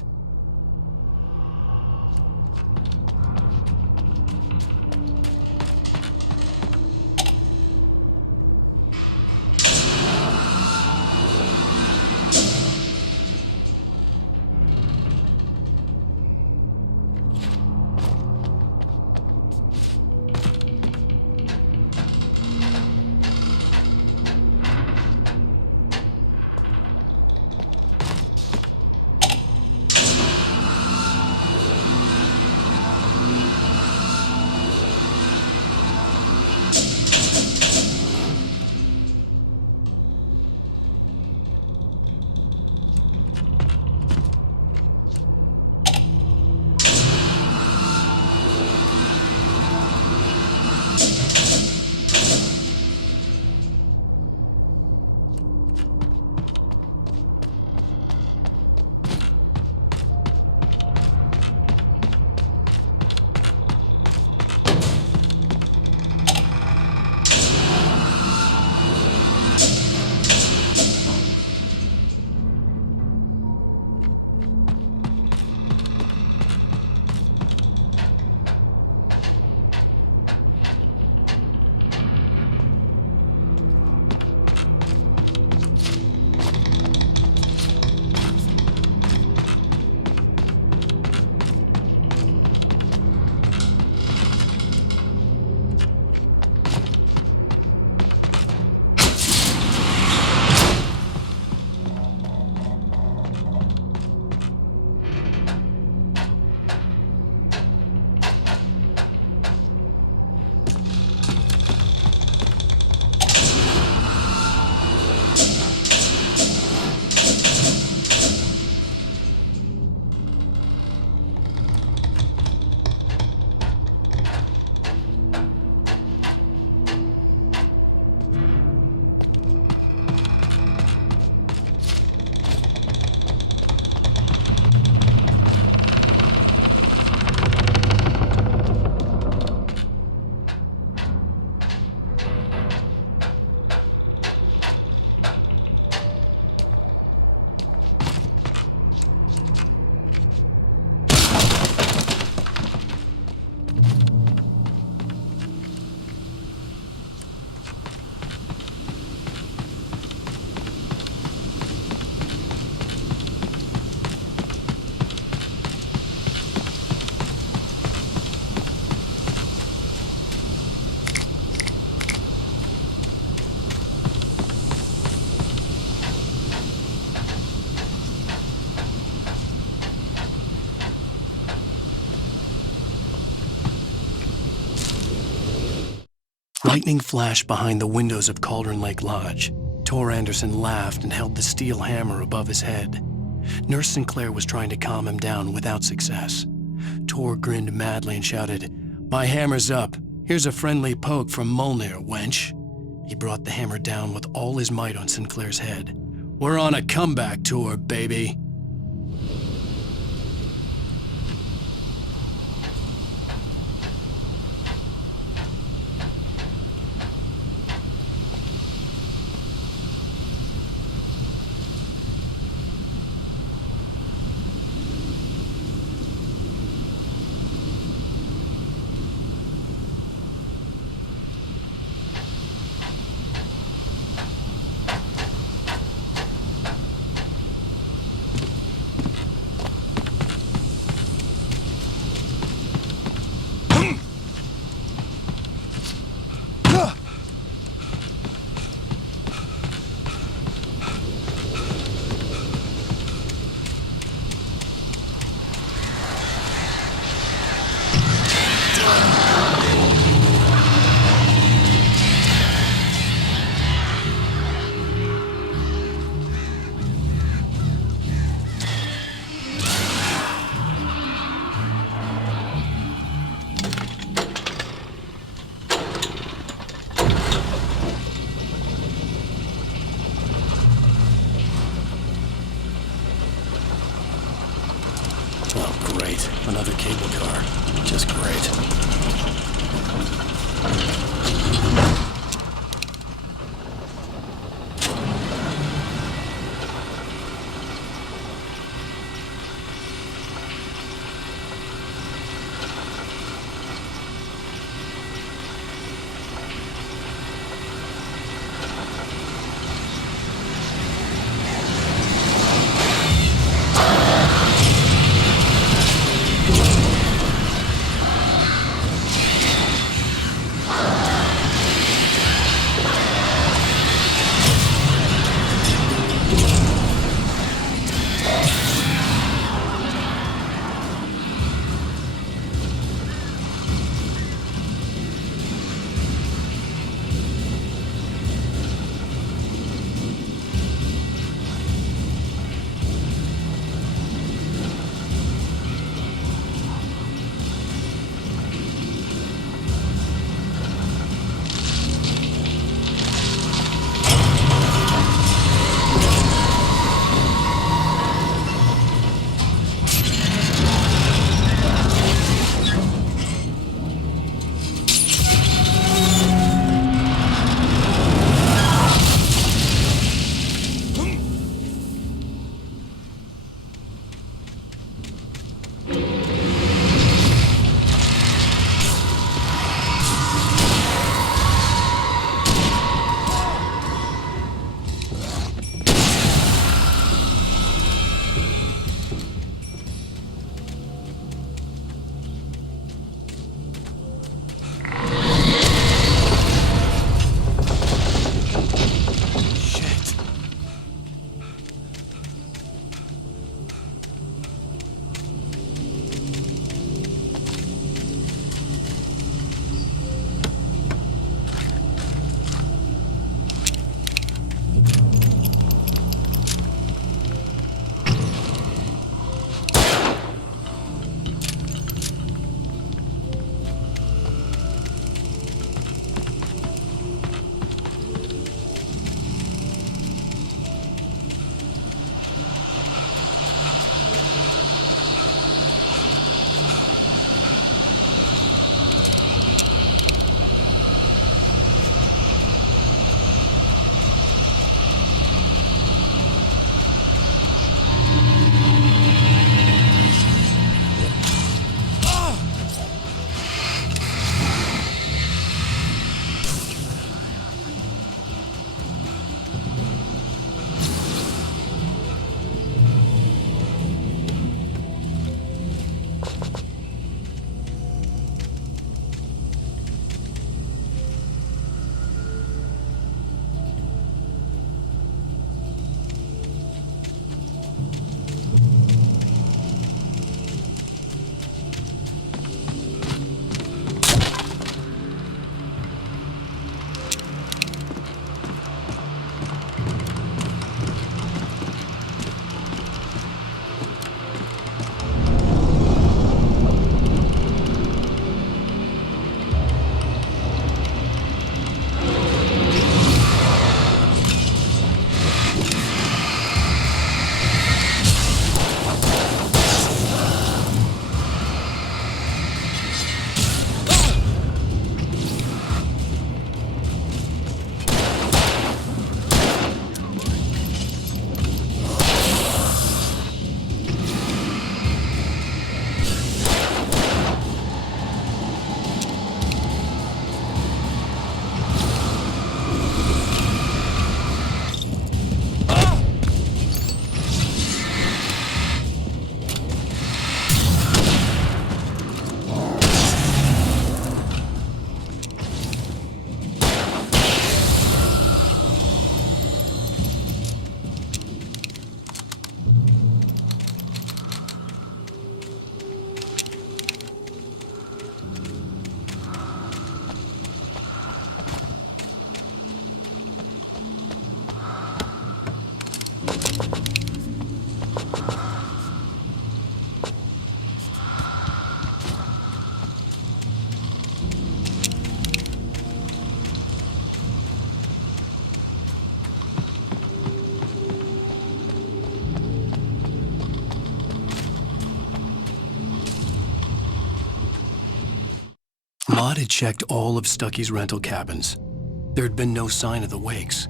Lightning flashed behind the windows of Cauldron Lake Lodge. Tor Anderson laughed and held the steel hammer above his head. Nurse Sinclair was trying to calm him down without success. Tor grinned madly and shouted, "My hammer's up. Here's a friendly poke from Molnir, wench." He brought the hammer down with all his might on Sinclair's head. "We're on a comeback tour, baby." Great. Another cable car. Just great. Mott had checked all of Stucky's rental cabins. There had been no sign of the Wakes.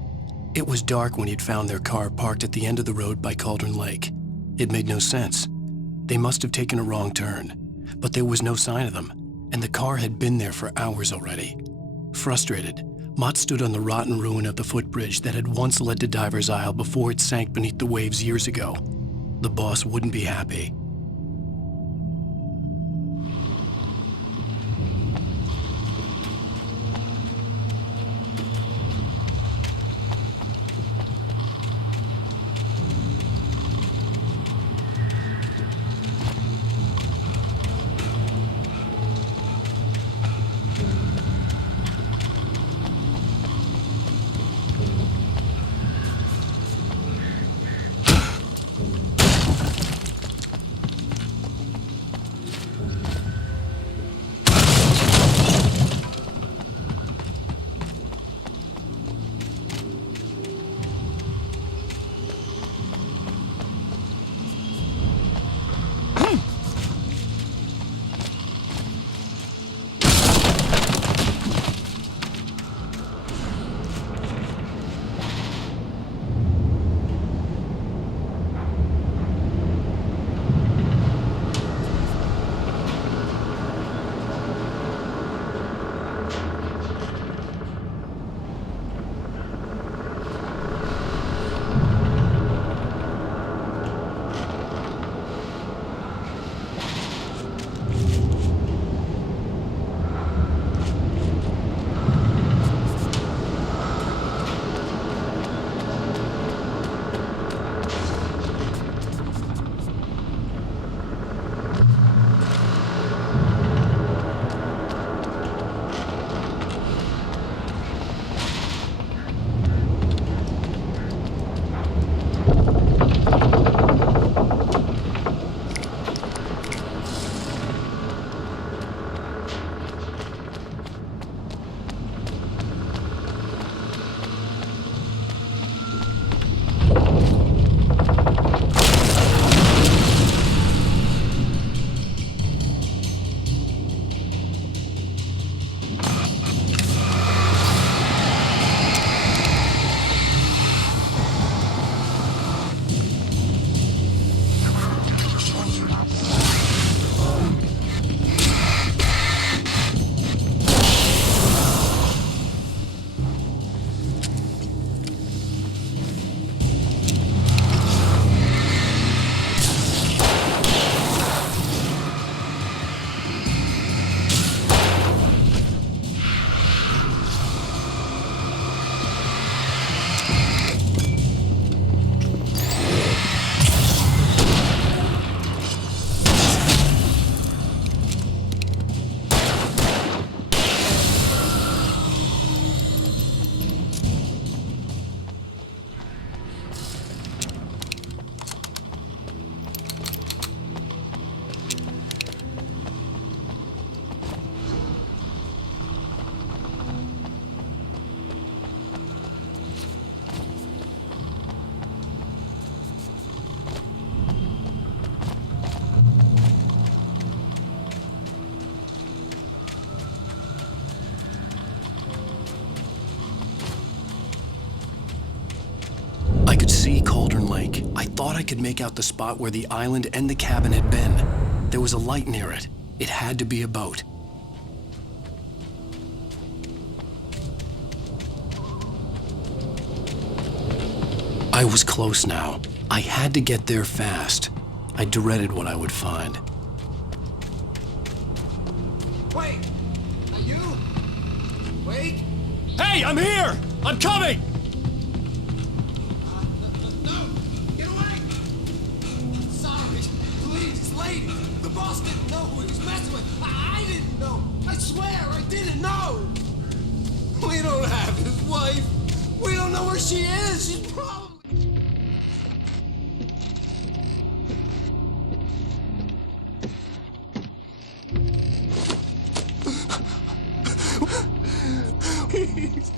It was dark when he'd found their car parked at the end of the road by Cauldron Lake. It made no sense. They must have taken a wrong turn, but there was no sign of them, and the car had been there for hours already. Frustrated, Mott stood on the rotten ruin of the footbridge that had once led to Diver's Isle before it sank beneath the waves years ago. The boss wouldn't be happy. I could see Cauldron Lake. I thought I could make out the spot where the island and the cabin had been. There was a light near it. It had to be a boat. I was close now. I had to get there fast. I dreaded what I would find. Wait! Are you? Wait! Hey, I'm here! I'm coming! No! Get away! Sorry. Please, lady! The boss didn't know who he was messing with. I didn't know. I swear I didn't know. We don't have his wife. We don't know where she is. She's probably... Please.